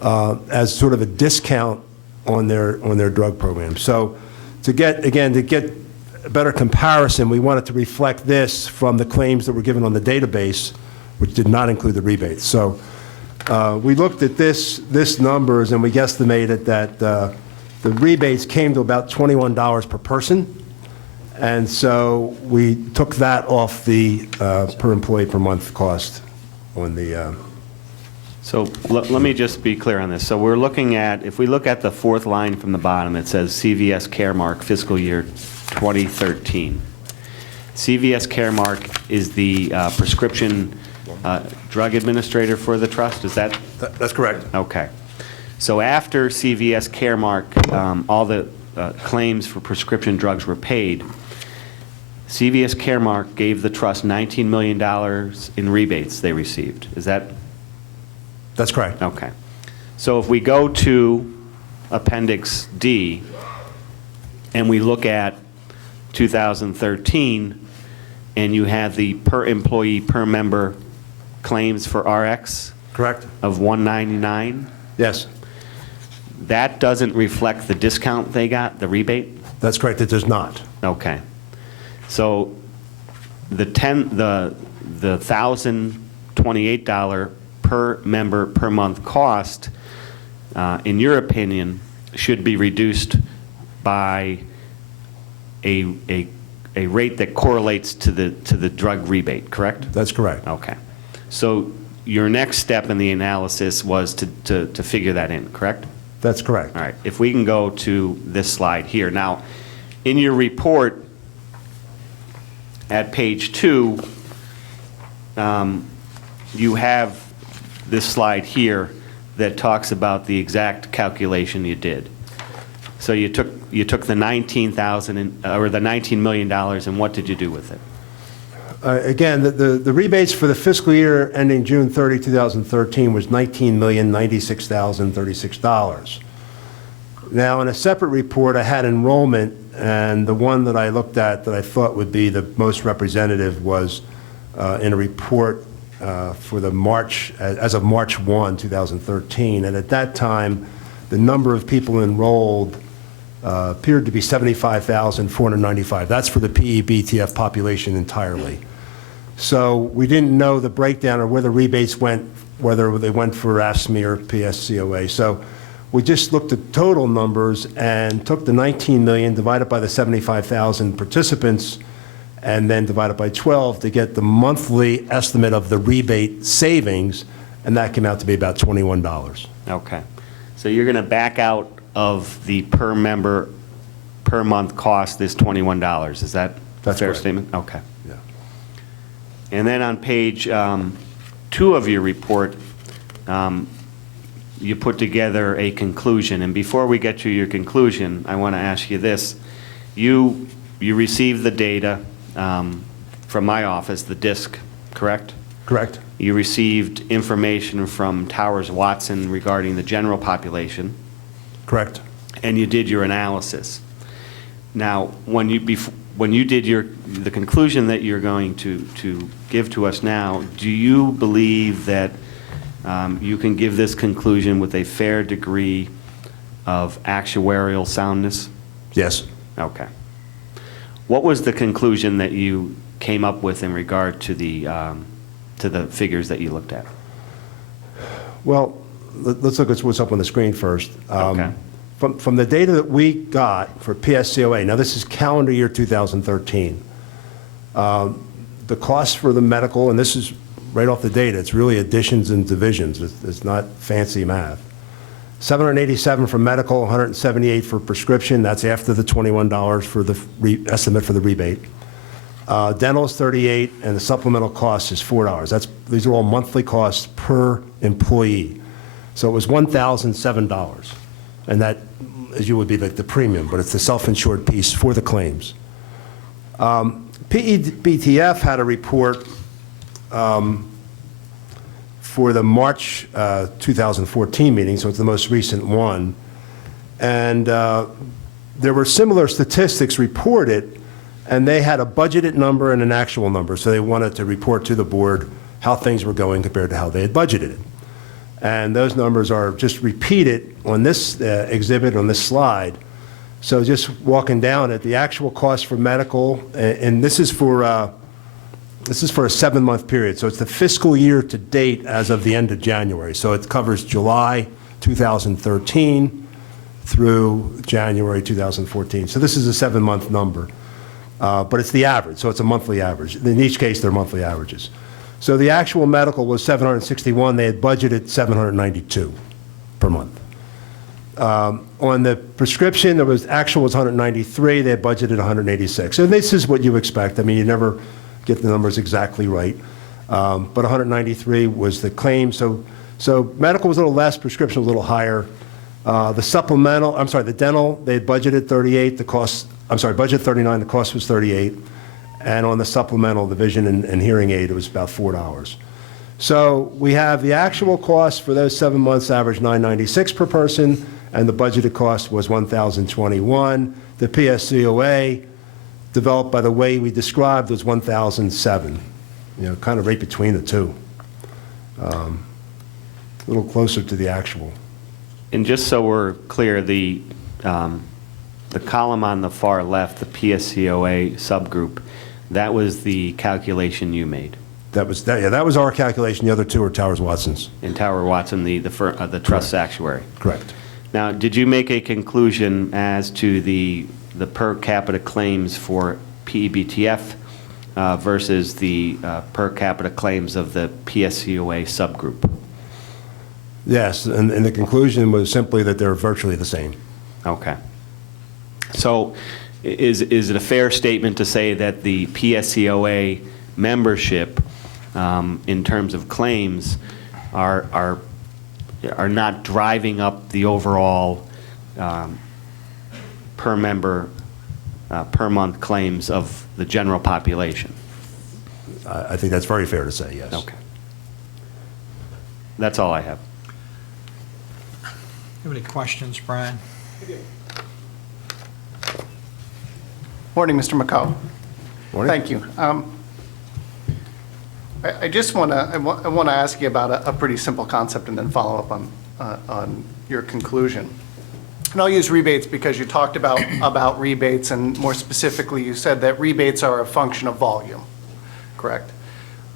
as sort of a discount on their drug program. So to get a better comparison, we wanted to reflect this from the claims that were given on the database, which did not include the rebates. So we looked at this numbers, and we guesstimated that the rebates came to about $21 per person. And so we took that off the per employee per month cost on the So let me just be clear on this. So we're looking at, if we look at the fourth line from the bottom, it says CVS Caremark fiscal year 2013. CVS Caremark is the prescription drug administrator for the trust, is that? That's correct. Okay. So after CVS Caremark, all the claims for prescription drugs were paid, CVS Caremark gave the trust $19 million in rebates they received. Is that? That's correct. Okay. So if we go to Appendix D and we look at 2013, and you have the per employee, per member claims for RX Correct? of $199, Yes, that doesn't reflect the discount they got, the rebate? that's correct. It does not. Okay. So the $1,028 per member per month cost, in your opinion, should be reduced by a rate that correlates to the drug rebate, correct? That's correct. Okay. So your next step in the analysis was to figure that in, correct? That's correct. All right. If we can go to this slide here. Now, in your report at page 2, you have this slide here that talks about the exact calculation you did. So you took the or the $19 million, and what did you do with it? Again, the rebates for the fiscal year ending June 30, 2013 was $19,096,036. Now, in a separate report, I had enrollment, and the one that I looked at that I thought would be the most representative was in a report for the as of March 1, 2013. And at that time, the number of people enrolled appeared to be 75,495. That's for the PEBTF population entirely. So we didn't know the breakdown or where the rebates went, whether they went for AFSCME or PSCOA. So we just looked at total numbers and took the 19 million divided by the 75,000 participants and then divided by 12 to get the monthly estimate of the rebate savings, and that came out to be about $21. Okay. So you're going to back out of the per member, per month cost, this $21. Is that a That's fair correct. statement? Okay. Yeah. And then on page 2 of your report, you put together a conclusion. And before we get to your conclusion, I want to ask you this. You received the data from my office, the DISC, correct? Correct? You received information from Towers Watson regarding the general population, Correct. and you did your analysis. Now, when you did the conclusion that you're going to give to us now, do you believe that you can give this conclusion with a fair degree of actuarial soundness? Yes. Okay. What was the conclusion that you came up with in regard to the figures that you looked at? Well, let's look at what's up on the screen first. Okay. From the data that we got for PSCOA, now this is calendar year 2013, the cost for the medical, and this is right off the data, it's really additions and divisions, it's not fancy math. 787 for medical, 178 for prescription, that's after the $21 for the estimate for the rebate. Dental is 38, and the supplemental cost is $4. These are all monthly costs per employee. So it was $1,007, and that, as you would be like the premium, but it's the self-insured piece for the claims. PEBTF had a report for the March 2014 meeting, so it's the most recent one, and there were similar statistics reported, and they had a budgeted number and an actual number, so they wanted to report to the board how things were going compared to how they had budgeted it. And those numbers are just repeated on this exhibit, on this slide. So just walking down it, the actual cost for medical, and this is for a 7-month period. So it's the fiscal year to date as of the end of January. So it covers July 2013 through January 2014. So this is a 7-month number. But it's the average, so it's a monthly average. In each case, they're monthly averages. So the actual medical was 761. They had budgeted 792 per month. On the prescription, there was actual was 193. They had budgeted 186. And this is what you expect. I mean, you never get the numbers exactly right. But 193 was the claim. So medical was a little less, prescription was a little higher. The dental, they had budgeted 38. Budget 39. The cost was 38. And on the supplemental, the vision and hearing aid, it was about $4. So we have the actual cost for those 7 months, average $996 per person, and the budgeted cost was $1,021. The PSCOA, developed by the way we described, was $1,007. Kind of right between the two. A little closer to the actual. And just so we're clear, the column on the far left, the PSCOA subgroup, that was the calculation you made. That was our calculation. The other two are Towers Watson's. And Tower Watson, the trust's actuary. Correct. Now, did you make a conclusion as to the per capita claims for PEBTF versus the per capita claims of the PSCOA subgroup? Yes, and the conclusion was simply that they're virtually the same. Okay. So is it a fair statement to say that the PSCOA membership, in terms of claims, are not driving up the overall per member, per month claims of the general population? I think that's very fair to say, yes. Okay. That's all I have. You have any questions, Brian? Morning, Mr. McCall. Morning. Thank you. I just want to ask you about a pretty simple concept and then follow up on your conclusion. And I'll use rebates because you talked about rebates, and more specifically, you said that rebates are a function of volume, correct?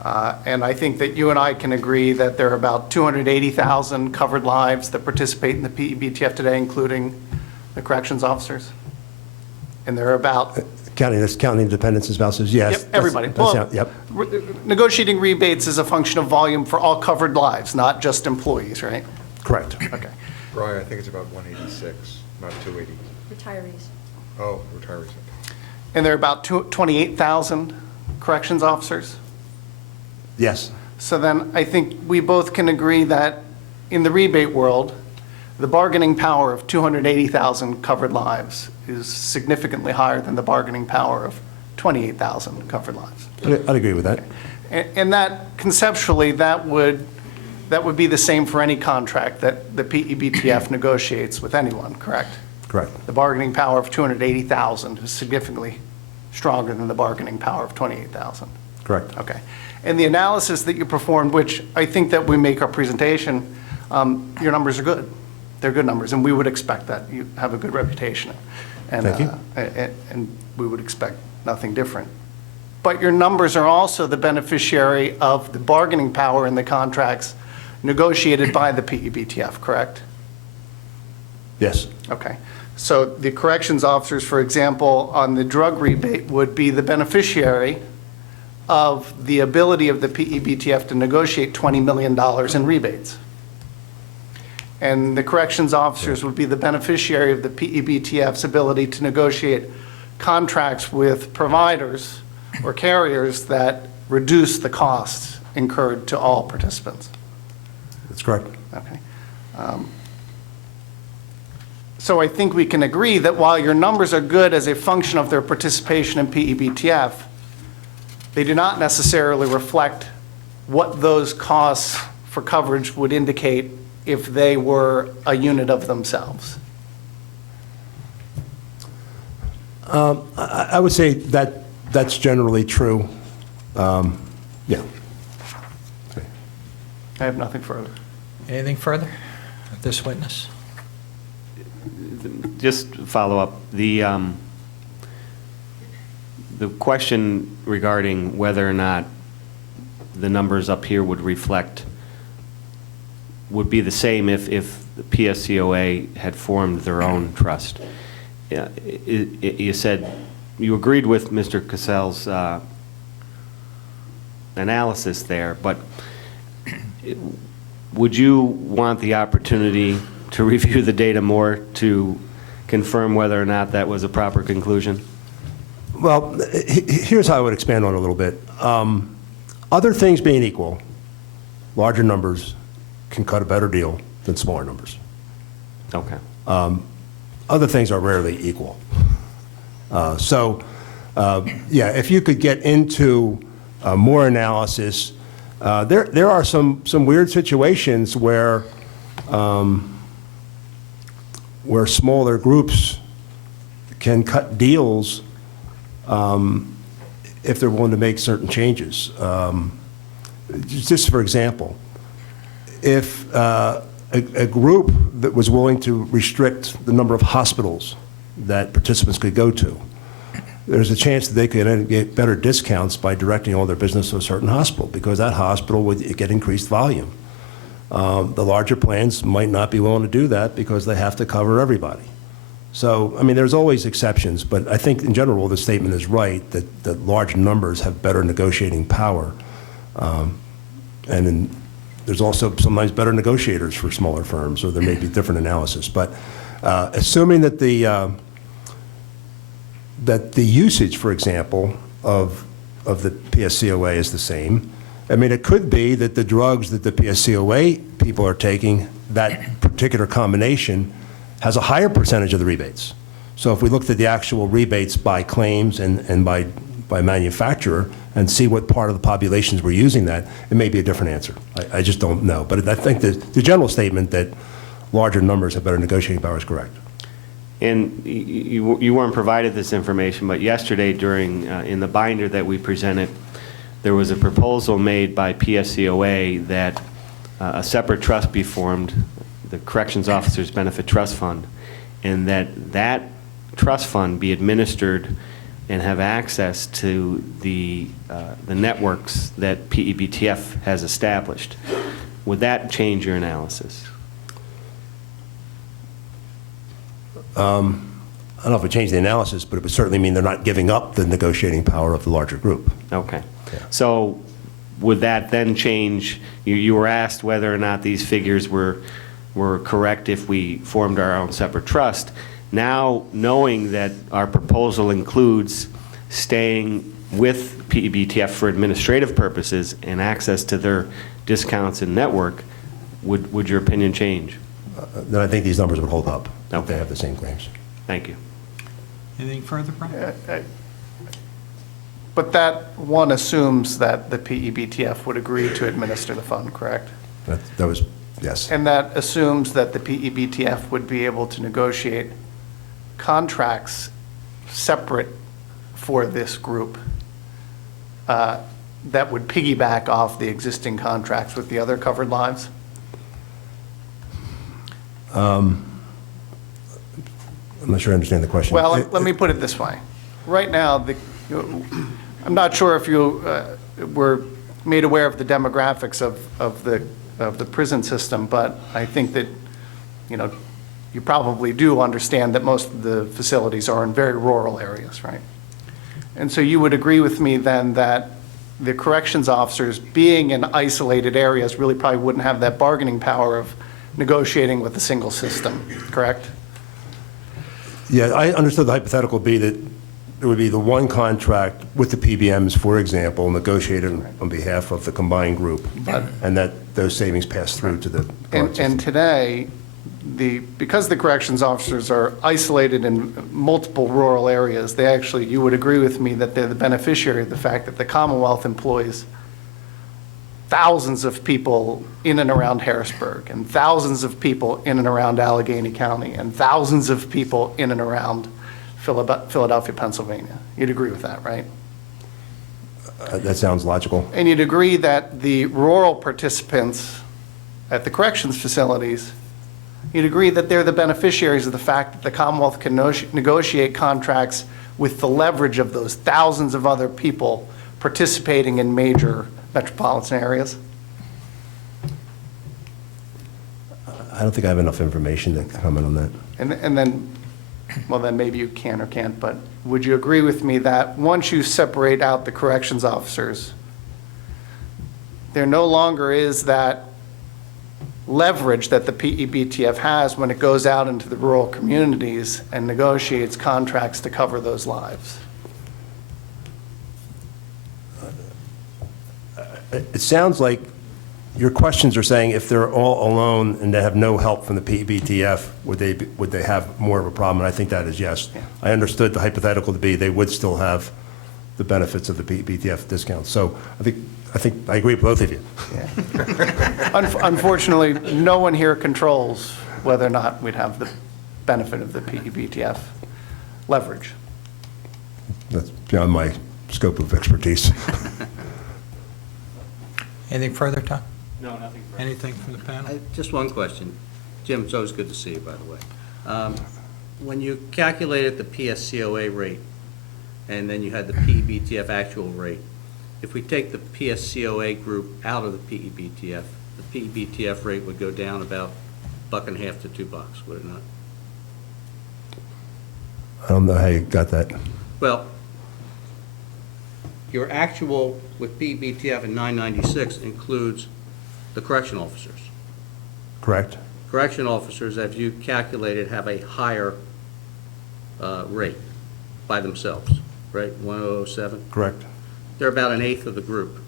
And I think that you and I can agree that there are about 280,000 covered lives that participate in the PEBTF today, including the corrections officers. And there are about Counting dependents and spouses, yes. Yep, everybody. Yep. Negotiating rebates is a function of volume for all covered lives, not just employees, right? Correct. Okay. Brian, I think it's about 186, not 280. Retirees. Oh, retirees. And there are about 28,000 corrections officers. Yes. So then I think we both can agree that in the rebate world, the bargaining power of 280,000 covered lives is significantly higher than the bargaining power of 28,000 covered lives. I'd agree with that. And that, conceptually, that would be the same for any contract that the PEBTF negotiates with anyone, correct? Correct. The bargaining power of 280,000 is significantly stronger than the bargaining power of 28,000. Correct. Okay. And the analysis that you performed, which I think that we make our presentation, your numbers are good. They're good numbers, and we would expect that. You have a good reputation. And, Thank you. And we would expect nothing different. But your numbers are also the beneficiary of the bargaining power in the contracts negotiated by the PEBTF, correct? Yes. Okay. So the corrections officers, for example, on the drug rebate would be the beneficiary of the ability of the PEBTF to negotiate $20 million in rebates. And the corrections officers would be the beneficiary of the PEBTF's ability to negotiate contracts with providers or carriers that reduce the costs incurred to all participants. That's correct. Okay. So I think we can agree that while your numbers are good as a function of their participation in PEBTF, they do not necessarily reflect what those costs for coverage would indicate if they were a unit of themselves. I would say that that's generally true. Yeah. Okay. I have nothing further. Anything further of this witness? Just follow up, the question regarding whether or not the numbers up here would be the same if the PSCOA had formed their own trust. You said, you agreed with Mr. Cassell's analysis there, but would you want the opportunity to review the data more to confirm whether or not that was a proper conclusion? Well, here's how I would expand on it a little bit. Other things being equal, larger numbers can cut a better deal than smaller numbers. Okay. Other things are rarely equal. Yeah, if you could get into more analysis, there are some weird situations where smaller groups can cut deals if they're willing to make certain changes. Just for example, if a group that was willing to restrict the number of hospitals that participants could go to, there's a chance that they could get better discounts by directing all their business to a certain hospital, because that hospital would get increased volume. The larger plans might not be willing to do that because they have to cover everybody. So, I mean, there's always exceptions, but I think in general the statement is right that large numbers have better negotiating power. There's also sometimes better negotiators for smaller firms, or there may be different analysis. But assuming that the usage, for example, of the PSCOA is the same, I mean, it could be that the drugs that the PSCOA people are taking, that particular combination, has a higher percentage of the rebates. So if we looked at the actual rebates by claims and by manufacturer and see what part of the populations were using that, it may be a different answer. I just don't know. But I think the general statement that larger numbers have better negotiating power is correct. And you weren't provided this information, but yesterday during, in the binder that we presented, there was a proposal made by PSCOA that a separate trust be formed, the Corrections Officers Benefit Trust Fund, and that trust fund be administered and have access to the networks that PEBTF has established. Would that change your analysis? I don't know if it changed the analysis, but it would certainly mean they're not giving up the negotiating power of the larger group. Okay. So would that then change, you were asked whether or not these figures were correct if we formed our own separate trust. Now, knowing that our proposal includes staying with PEBTF for administrative purposes and access to their discounts and network, would your opinion change? Then I think these numbers would hold up if Okay. they have the same claims. Thank you. Anything further, Brian? But that one assumes that the PEBTF would agree to administer the fund, correct? That was, yes. And that assumes that the PEBTF would be able to negotiate contracts separate for this group that would piggyback off the existing contracts with the other covered lives? I'm not sure I understand the question. Well, let me put it this way. Right now, I'm not sure if you were made aware of the demographics of the prison system, but I think that, you probably do understand that most of the facilities are in very rural areas, right? And so you would agree with me then that the corrections officers, being in isolated areas, really probably wouldn't have that bargaining power of negotiating with a single system, correct? Yeah, I understood the hypothetical be that there would be the one contract with the PBMs, for example, negotiated on behalf of the combined group, and that those savings pass through to the And today, because the corrections officers are isolated in multiple rural areas, you would agree with me that they're the beneficiary of the fact that the Commonwealth employs thousands of people in and around Harrisburg, and thousands of people in and around Allegheny County, and thousands of people in and around Philadelphia, Pennsylvania. You'd agree with that, right? That sounds logical. And you'd agree that the rural participants at the corrections facilities, you'd agree that they're the beneficiaries of the fact that the Commonwealth can negotiate contracts with the leverage of those thousands of other people participating in major metropolitan areas? I don't think I have enough information to comment on that. And then, well, then maybe you can or can't, but would you agree with me that once you separate out the corrections officers, there no longer is that leverage that the PEBTF has when it goes out into the rural communities and negotiates contracts to cover those lives. It sounds like your questions are saying if they're all alone and they have no help from the PEBTF, would they have more of a problem? And I think that is yes. Yeah. I understood the hypothetical to be they would still have the benefits of the PEBTF discount. So I think I agree with both of you. Unfortunately, no one here controls whether or not we'd have the benefit of the PEBTF leverage. That's beyond my scope of expertise. Anything further, Tom? No, nothing further. Anything from the panel? Just one question. Jim, it's always good to see you, by the way. When you calculated the PSCOA rate, and then you had the PEBTF actual rate, if we take the PSCOA group out of the PEBTF, the PEBTF rate would go down about $1.50 to $2, would it not? I don't know how you got that. Well, your actual with PEBTF and 996 includes the correction officers. Correct? Correction officers, as you calculated, have a higher rate by themselves, right? 1007? Correct. They're about an eighth of the group.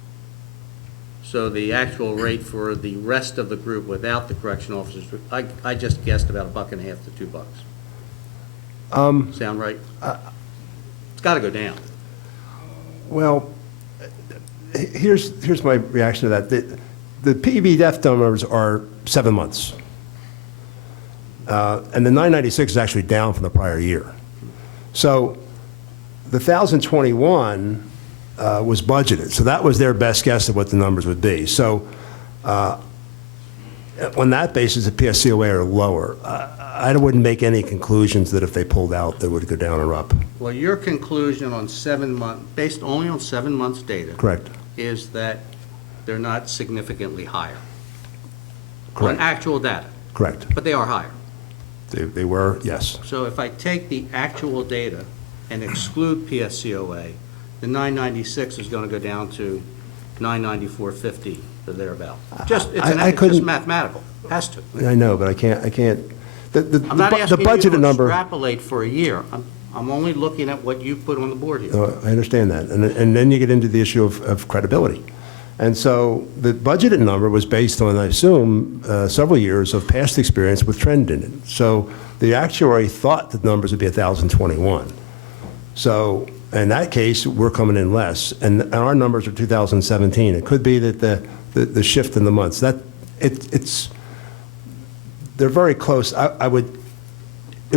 So the actual rate for the rest of the group without the correction officers, I just guessed about $1.50 to $2. Sound right? It's got to go down. Well, here's my reaction to that. The PEBTF numbers are 7 months. And the 996 is actually down from the prior year. So the 1,021 was budgeted. So that was their best guess of what the numbers would be. So on that basis, the PSCOA are lower. I wouldn't make any conclusions that if they pulled out, they would go down or up. Well, your conclusion on 7 months, based only on 7 months' data. Correct. Is that they're not significantly higher. Correct. On actual data, Correct. but they are higher. They were, yes. So if I take the actual data and exclude PSCOA, the 996 is going to go down to 994.50 or thereabout. It's just couldn't- mathematical, has to. I know, but I can't, I'm not asking the you budgeted to number. extrapolate for a year. I'm only looking at what you put on the board here. I understand that. And then you get into the issue of credibility. And so the budgeted number was based on, I assume, several years of past experience with trend in it. So the actuary thought the numbers would be 1,021. So in that case, we're coming in less. And our numbers are 2017. It could be that the shift in the months, they're very close. It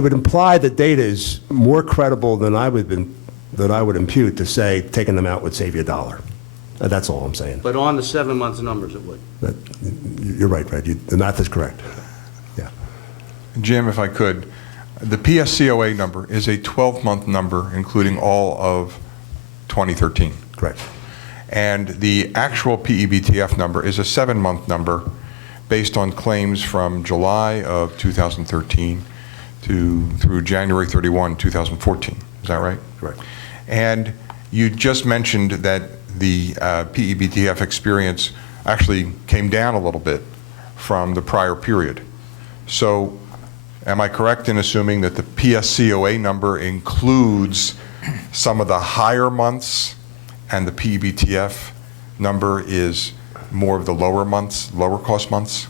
would imply the data is more credible than I would impute to say taking them out would save you $1. That's all I'm saying. But on the 7 months numbers, it would. You're right, Fred. The math is correct. Yeah. Jim, if I could, the PSCOA number is a 12-month number, including all of 2013. Correct. And the actual PEBTF number is a 7-month number based on claims from July of 2013 through January 31, 2014. Is that right? Correct. And you just mentioned that the PEBTF experience actually came down a little bit from the prior period. So am I correct in assuming that the PSCOA number includes some of the higher months and the PEBTF number is more of the lower months, lower cost months?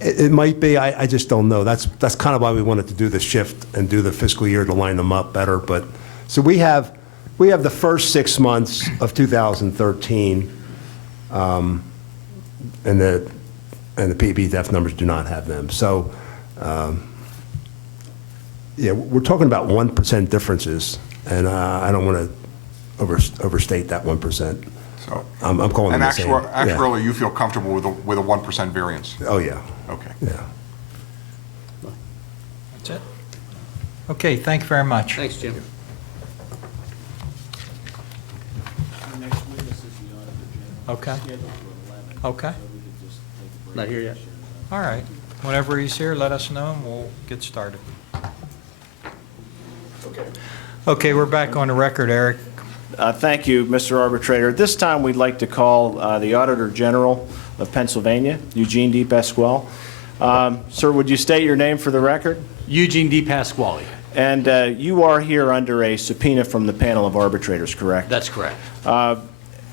It might be. I just don't know. That's kind of why we wanted to do the shift and do the fiscal year to line them up better. But so we have the first 6 months of 2013, and the PEBTF numbers do not have them. So yeah, we're talking about 1% differences, and I don't want to overstate that 1% So, I'm calling and them the same. actually, you feel comfortable with a 1% variance? Oh, yeah. Okay. Yeah. That's it? Okay, thank you very much. Thanks, Jim. Okay. Okay. Not here yet? All right. Whenever he's here, let us know and we'll get started. Okay, we're back on the record, Eric. Thank you, Mr. Arbitrator. At this time, we'd like to call the Auditor General of Pennsylvania, Eugene D. Pasquale. Sir, would you state your name for the record? Eugene D. Pasquale. And you are here under a subpoena from the panel of arbitrators, correct? That's correct.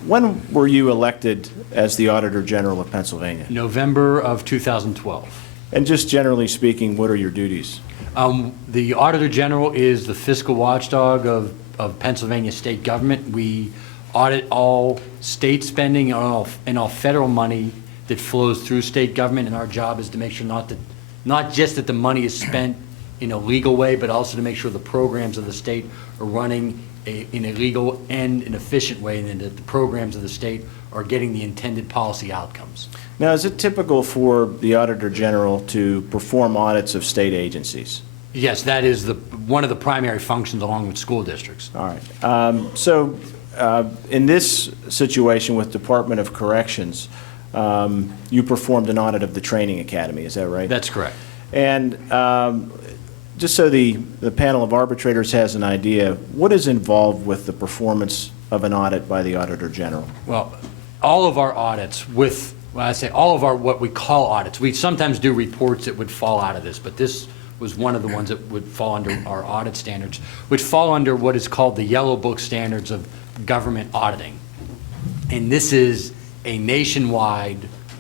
When were you elected as the Auditor General of Pennsylvania? November of 2012. And just generally speaking, what are your duties? The Auditor General is the fiscal watchdog of Pennsylvania state government. We audit all state spending and all federal money that flows through state government, and our job is to make sure not just that the money is spent in a legal way, but also to make sure the programs of the state are running in a legal and an efficient way, and that the programs of the state are getting the intended policy outcomes. Now, is it typical for the Auditor General to perform audits of state agencies? Yes, that is one of the primary functions along with school districts. All right. In this situation with Department of Corrections, you performed an audit of the training academy, is that right? That's correct. And just so the panel of arbitrators has an idea, what is involved with the performance of an audit by the Auditor General? Well, all of our audits all of our what we call audits, we sometimes do reports that would fall out of this, but this was one of the ones that would fall under our audit standards, which fall under what is called the Yellow Book standards of government auditing. And this is a nationwide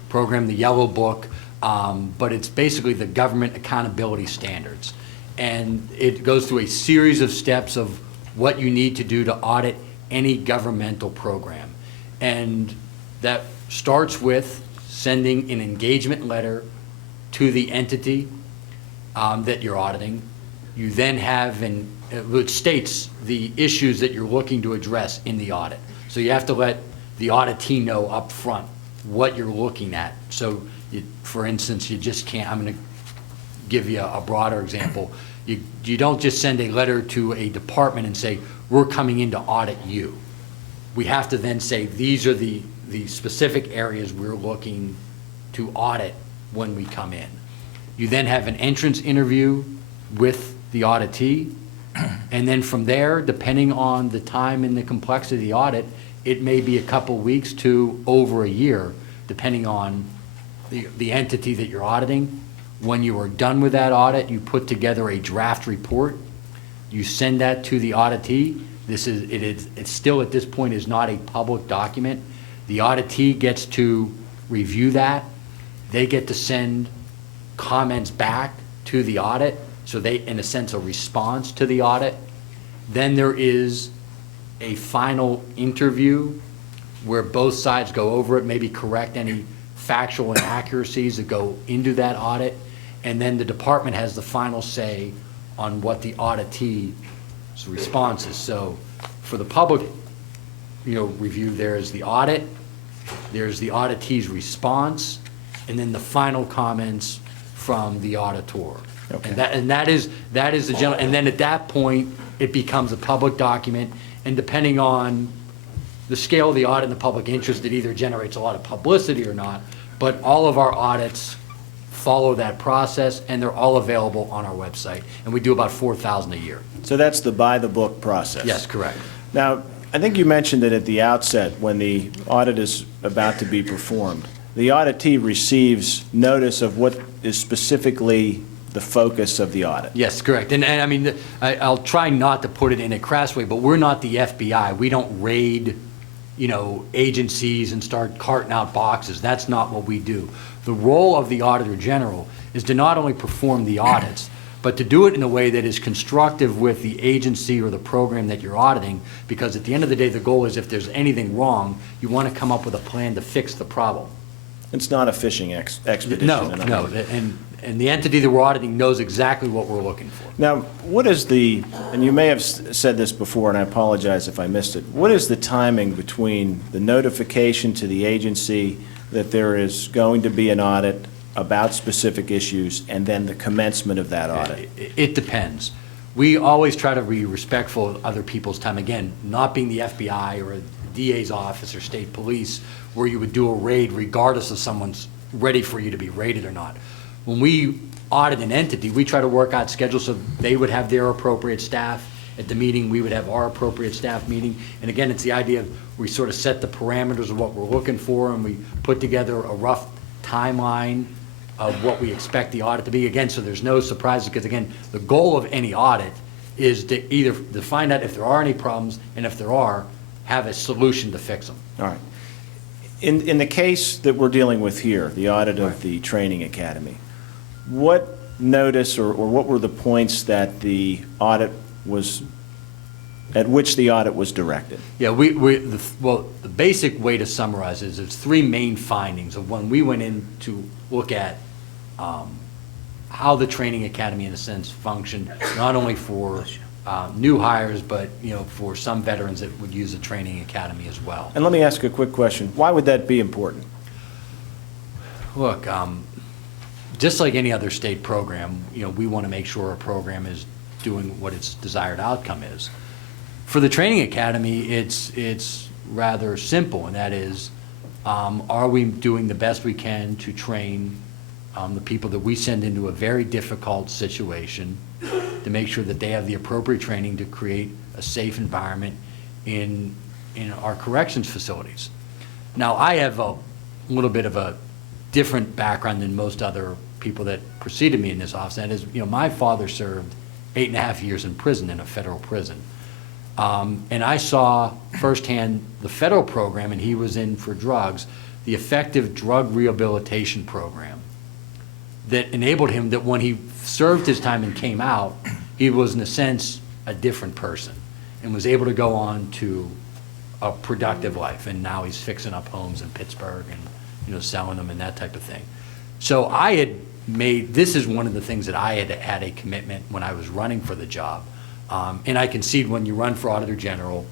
program, the Yellow Book, but it's basically the government accountability standards. And it goes through a series of steps of what you need to do to audit any governmental program. And that starts with sending an engagement letter to the entity that you're auditing. You then have, which states the issues that you're looking to address in the audit. So you have to let the auditee know up front what you're looking at. So, for instance, you just can't, I'm going to give you a broader example. You don't just send a letter to a department and say, we're coming in to audit you. We have to then say, these are the specific areas we're looking to audit when we come in. You then have an entrance interview with the auditee, and then from there, depending on the time and the complexity of the audit, it may be a couple weeks to over a year, depending on the entity that you're auditing. When you are done with that audit, you put together a draft report. You send that to the auditee. It still at this point is not a public document. The auditee gets to review that. They get to send comments back to the audit, so they, in a sense, a response to the audit. Then there is a final interview where both sides go over it, maybe correct any factual inaccuracies that go into that audit, and then the department has the final say on what the auditee's response is. So for the public, review, there's the audit, there's the auditee's response, and then the final comments from the auditor. Okay. And that is the general, and then at that point, it becomes a public document, and depending on the scale of the audit and the public interest, it either generates a lot of publicity or not, but all of our audits follow that process, and they're all available on our website, and we do about 4,000 a year. So that's the by-the-book process? Yes, correct. Now, I think you mentioned it at the outset when the audit is about to be performed. The auditee receives notice of what is specifically the focus of the audit. Yes, correct. And I mean, I'll try not to put it in a crass way, but we're not the FBI. We don't raid, agencies and start carting out boxes. That's not what we do. The role of the Auditor General is to not only perform the audits, but to do it in a way that is constructive with the agency or the program that you're auditing, because at the end of the day, the goal is if there's anything wrong, you want to come up with a plan to fix the problem. It's not a fishing expedition. No, and the entity that we're auditing knows exactly what we're looking for. Now, what is and you may have said this before, and I apologize if I missed it, what is the timing between the notification to the agency that there is going to be an audit about specific issues and then the commencement of that audit? It depends. We always try to be respectful of other people's time. Again, not being the FBI or a DA's office or state police where you would do a raid regardless of someone's ready for you to be raided or not. When we audit an entity, we try to work out schedules so they would have their appropriate staff At the meeting, we would have our appropriate staff meeting. And again, it's the idea of, we sort of set the parameters of what we're looking for, and we put together a rough timeline of what we expect the audit to be. Again, so there's no surprises, because again, the goal of any audit is to either to find out if there are any problems, and if there are, have a solution to fix them. All right. In the case that we're dealing with here, the audit of the training academy, what notice or what were the points that the audit was, at which the audit was directed? Yeah, well, the basic way to summarize is there's three main findings of when we went in to look at how the training academy, in a sense, functioned, not only for new hires, but, for some veterans that would use the training academy as well. And let me ask a quick question. Why would that be important? Look, just like any other state program, we want to make sure our program is doing what its desired outcome is. For the training academy, it's rather simple, and that is, are we doing the best we can to train the people that we send into a very difficult situation, to make sure that they have the appropriate training to create a safe environment in our corrections facilities. Now, I have a little bit of a different background than most other people that preceded me in this office. That is, my father served 8.5 years in prison, in a federal prison. And I saw firsthand the federal program, and he was in for drugs, the effective drug rehabilitation program that enabled him, that when he served his time and came out, he was, in a sense, a different person, and was able to go on to a productive life. And now he's fixing up homes in Pittsburgh and, selling them and that type of thing. So I had made, this is one of the things that I had a commitment when I was running for the job. And I concede, when you run for Auditor General,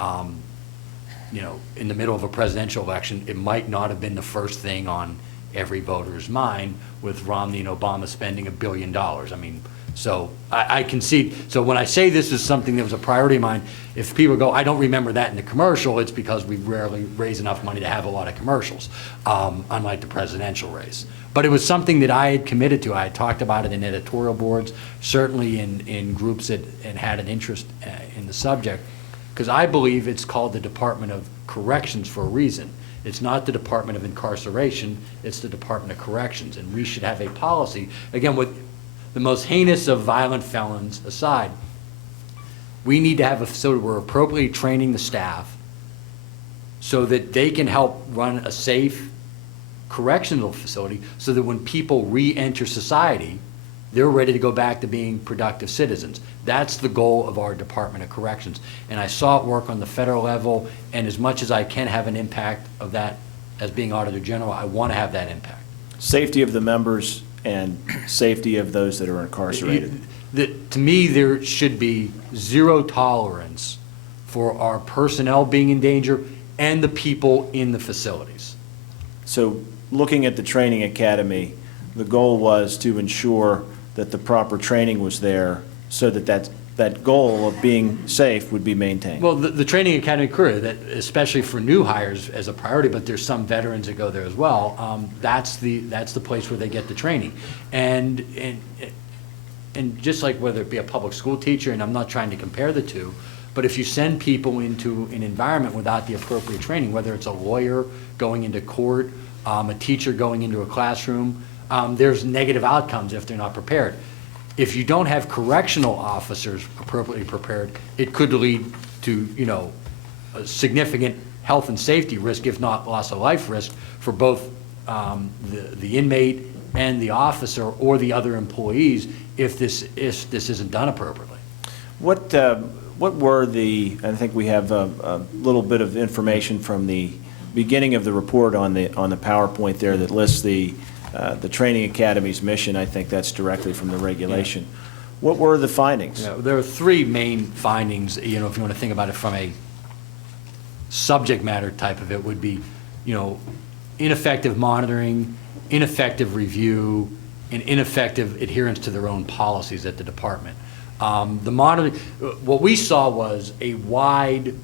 in the middle of a presidential election, it might not have been the first thing on every voter's mind, with Romney and Obama spending $1 billion. I mean, so I concede. So when I say this is something that was a priority of mine, if people go, I don't remember that in the commercial, it's because we rarely raise enough money to have a lot of commercials, unlike the presidential race. But it was something that I had committed to. I had talked about it in editorial boards, certainly in groups that had an interest in the subject, because I believe it's called the Department of Corrections for a reason. It's not the Department of Incarceration, it's the Department of Corrections. And we should have a policy, again, with the most heinous of violent felons aside, we need to have a facility where we're appropriately training the staff so that they can help run a safe correctional facility, so that when people re-enter society, they're ready to go back to being productive citizens. That's the goal of our Department of Corrections. And I saw it work on the federal level, and as much as I can have an impact of that as being Auditor General, I want to have that impact. Safety of the members and safety of those that are incarcerated. To me, there should be zero tolerance for our personnel being in danger and the people in the facilities. So looking at the training academy, the goal was to ensure that the proper training was there so that goal of being safe would be maintained. Well, the training academy career, that especially for new hires as a priority, but there's some veterans that go there as well. That's the place where they get the training, and just like whether it be a public school teacher, and I'm not trying to compare the two, but if you send people into an environment without the appropriate training, whether it's a lawyer going into court, a teacher going into a classroom, there's negative outcomes if they're not prepared. If you don't have correctional officers appropriately prepared, it could lead to, a significant health and safety risk, if not loss of life risk, for both the inmate and the officer or the other employees if this isn't done appropriately. What were I think we have a little bit of information from the beginning of the report on the PowerPoint there that lists the Training Academy's mission. I think that's directly from the regulation. Yeah. What were the findings? Yeah, there are three main findings, if you want to think about it from a subject matter type of it, would be, ineffective monitoring, ineffective review, and ineffective adherence to their own policies at the department. The monitoring, what we saw was a wide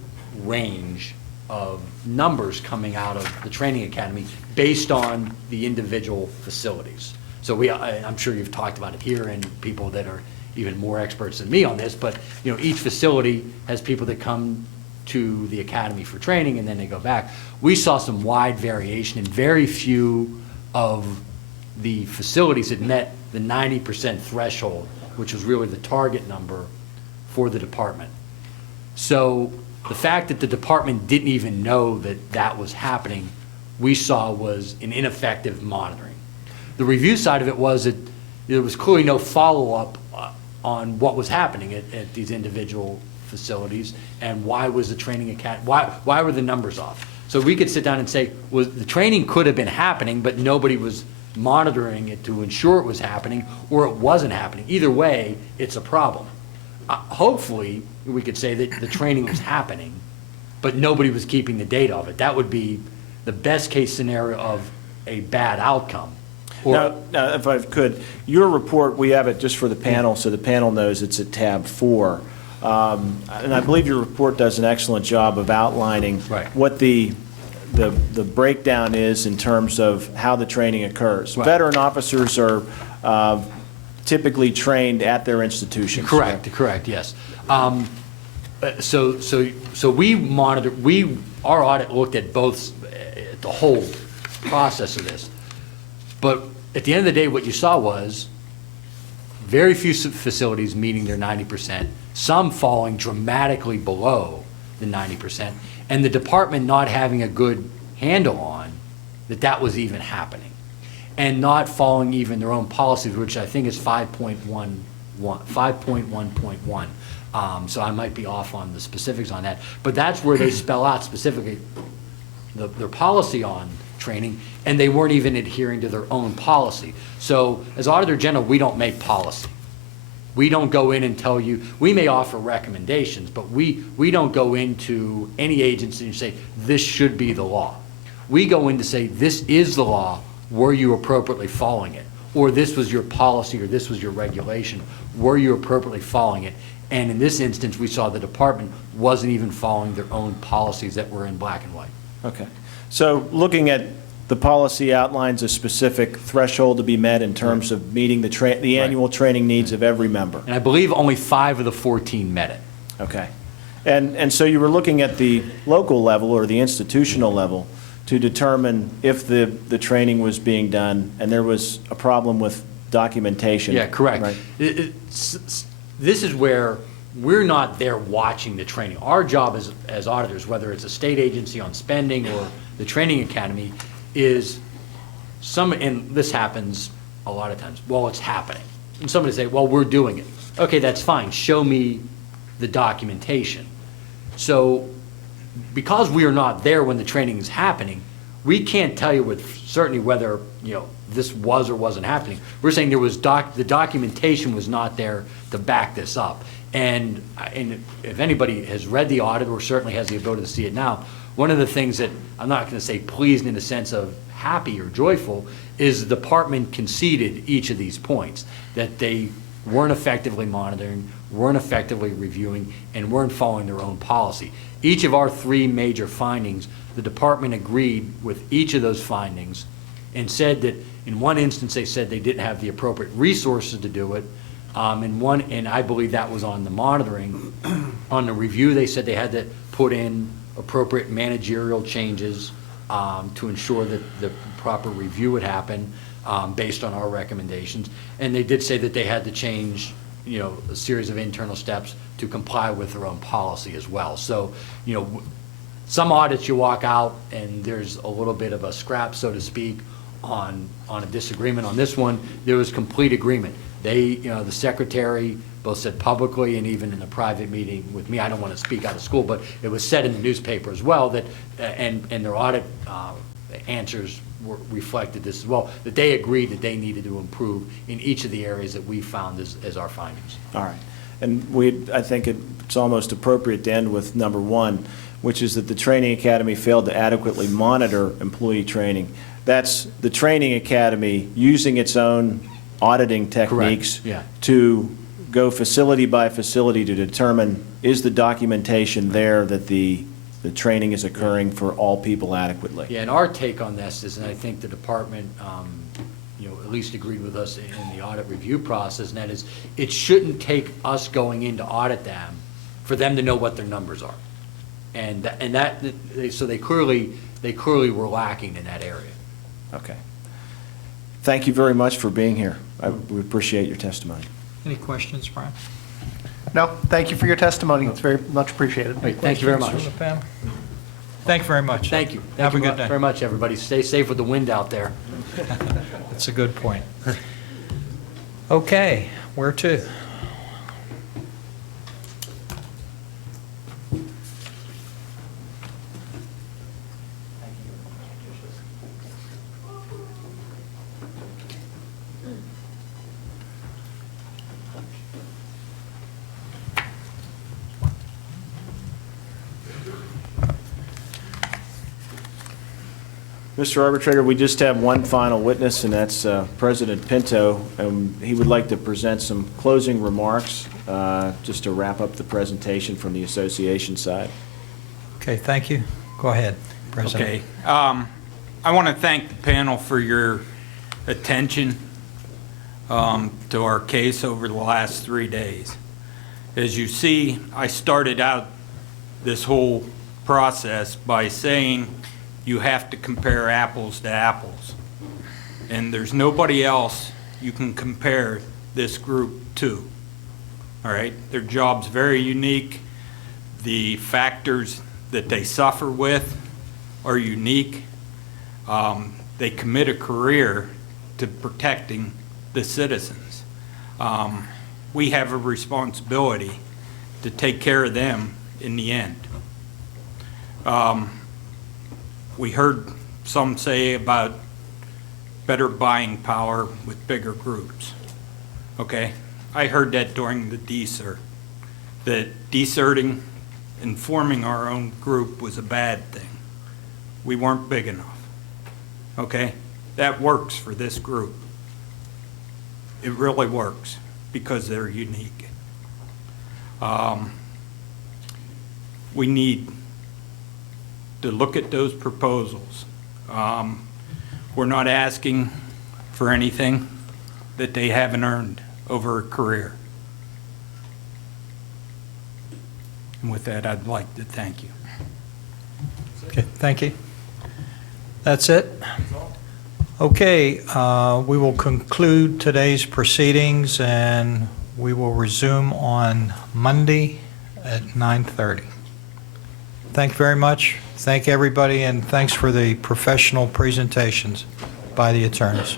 range of numbers coming out of the training academy based on the individual facilities. So I'm sure you've talked about it here, and people that are even more experts than me on this, but, each facility has people that come to the academy for training and then they go back. We saw some wide variation, and very few of the facilities had met the 90% threshold, which was really the target number for the department. So the fact that the department didn't even know that that was happening, we saw was an ineffective monitoring. The review side of it was that there was clearly no follow-up on what was happening at these individual facilities, and why was the training academy, why were the numbers off? So we could sit down and say, well, the training could have been happening, but nobody was monitoring it to ensure it was happening, or it wasn't happening. Either way, it's a problem. Hopefully, we could say that the training was happening, but nobody was keeping the data of it. That would be the best-case scenario of a bad outcome. Or, Now, if I could, your report, we have it just for the panel, so the panel knows it's at tab 4. And I believe your report does an excellent job of outlining Right. what the breakdown is in terms of how the training occurs. Right. Veteran officers are typically trained at their institutions. Correct, yes. So we monitored, our audit looked at both, at the whole process of this. But at the end of the day, what you saw was very few facilities meeting their 90%, some falling dramatically below the 90%, and the department not having a good handle on that was even happening, and not following even their own policies, which I think is 5.1.1. So I might be off on the specifics on that, but that's where they spell out specifically their policy on training, and they weren't even adhering to their own policy. So as Auditor General, we don't make policy. We don't go in and tell you, we may offer recommendations, but we don't go into any agency and say, this should be the law. We go in to say, this is the law, were you appropriately following it? Or this was your policy, or this was your regulation, were you appropriately following it? And in this instance, we saw the department wasn't even following their own policies that were in black and white. Okay. So looking at the policy outlines a specific threshold to be met in terms of meeting the annual training needs of every member. And I believe only 5 of the 14 met it. Okay. And so you were looking at the local level or the institutional level to determine if the training was being done and there was a problem with documentation. Yeah, correct. Right. This is where we're not there watching the training. Our job as auditors, whether it's a state agency on spending or the training academy, is and this happens a lot of times, well, it's happening. And somebody say, well, we're doing it. Okay, that's fine. Show me the documentation. So because we are not there when the training is happening, we can't tell you with certainty whether, this was or wasn't happening. We're saying there was the documentation was not there to back this up. And if anybody has read the audit or certainly has the ability to see it now, one of the things that I'm not going to say pleased in the sense of happy or joyful is the department conceded each of these points, that they weren't effectively monitoring, weren't effectively reviewing, and weren't following their own policy. Each of our 3 major findings, the department agreed with each of those findings and said that in one instance they said they didn't have the appropriate resources to do it. And I believe that was on the monitoring. On the review, they said they had to put in appropriate managerial changes to ensure that the proper review would happen based on our recommendations. And they did say that they had to change, a series of internal steps to comply with their own policy as well. So, some audits you walk out and there's a little bit of a scrap, so to speak, on a disagreement. On this one, there was complete agreement. They, the secretary both said publicly and even in a private meeting with me, I don't want to speak out of school, but it was said in the newspaper as well that, and their audit answers reflected this as well, that they agreed that they needed to improve in each of the areas that we found as our findings. All right. And I think it's almost appropriate to end with number 1, which is that the training academy failed to adequately monitor employee training. That's the training academy using its own auditing techniques yeah. to go facility by facility to determine is the documentation there that the training is occurring for all people adequately. Yeah, and our take on this is, and I think the department, at least agreed with us in the audit review process, and that is, it shouldn't take us going in to audit them for them to know what their numbers are. So they clearly were lacking in that area. Okay. Thank you very much for being here. We appreciate your testimony. Any questions, Brian? No, thank you for your testimony. It's very much appreciated. Great, thank you very much. Questions from the panel? Thank you very much. Thank you. Have a Thank you good day. very much, everybody. Stay safe with the wind out there. That's a good point. Okay, where to? Mr. Arbitrator, we just have one final witness, and that's President Pinto. He would like to present some closing remarks, just to wrap up the presentation from the association side. Okay, thank you. Go ahead, President. Okay. I want to thank the panel for your attention to our case over the last 3 days. As you see, I started out this whole process by saying you have to compare apples to apples. And there's nobody else you can compare this group to. All right? Their job's very unique. The factors that they suffer with are unique. They commit a career to protecting the citizens. We have a responsibility to take care of them in the end. We heard some say about better buying power with bigger groups. Okay? I heard that during the decert, that deserting and forming our own group was a bad thing. We weren't big enough. Okay? That works for this group. It really works because they're unique. We need to look at those proposals. We're not asking for anything that they haven't earned over a career. And with that, I'd like to thank you. Okay, thank you. That's it? Okay, we will conclude today's proceedings, and we will resume on Monday at 9:30. Thank you very much. Thank everybody, and thanks for the professional presentations by the attorneys.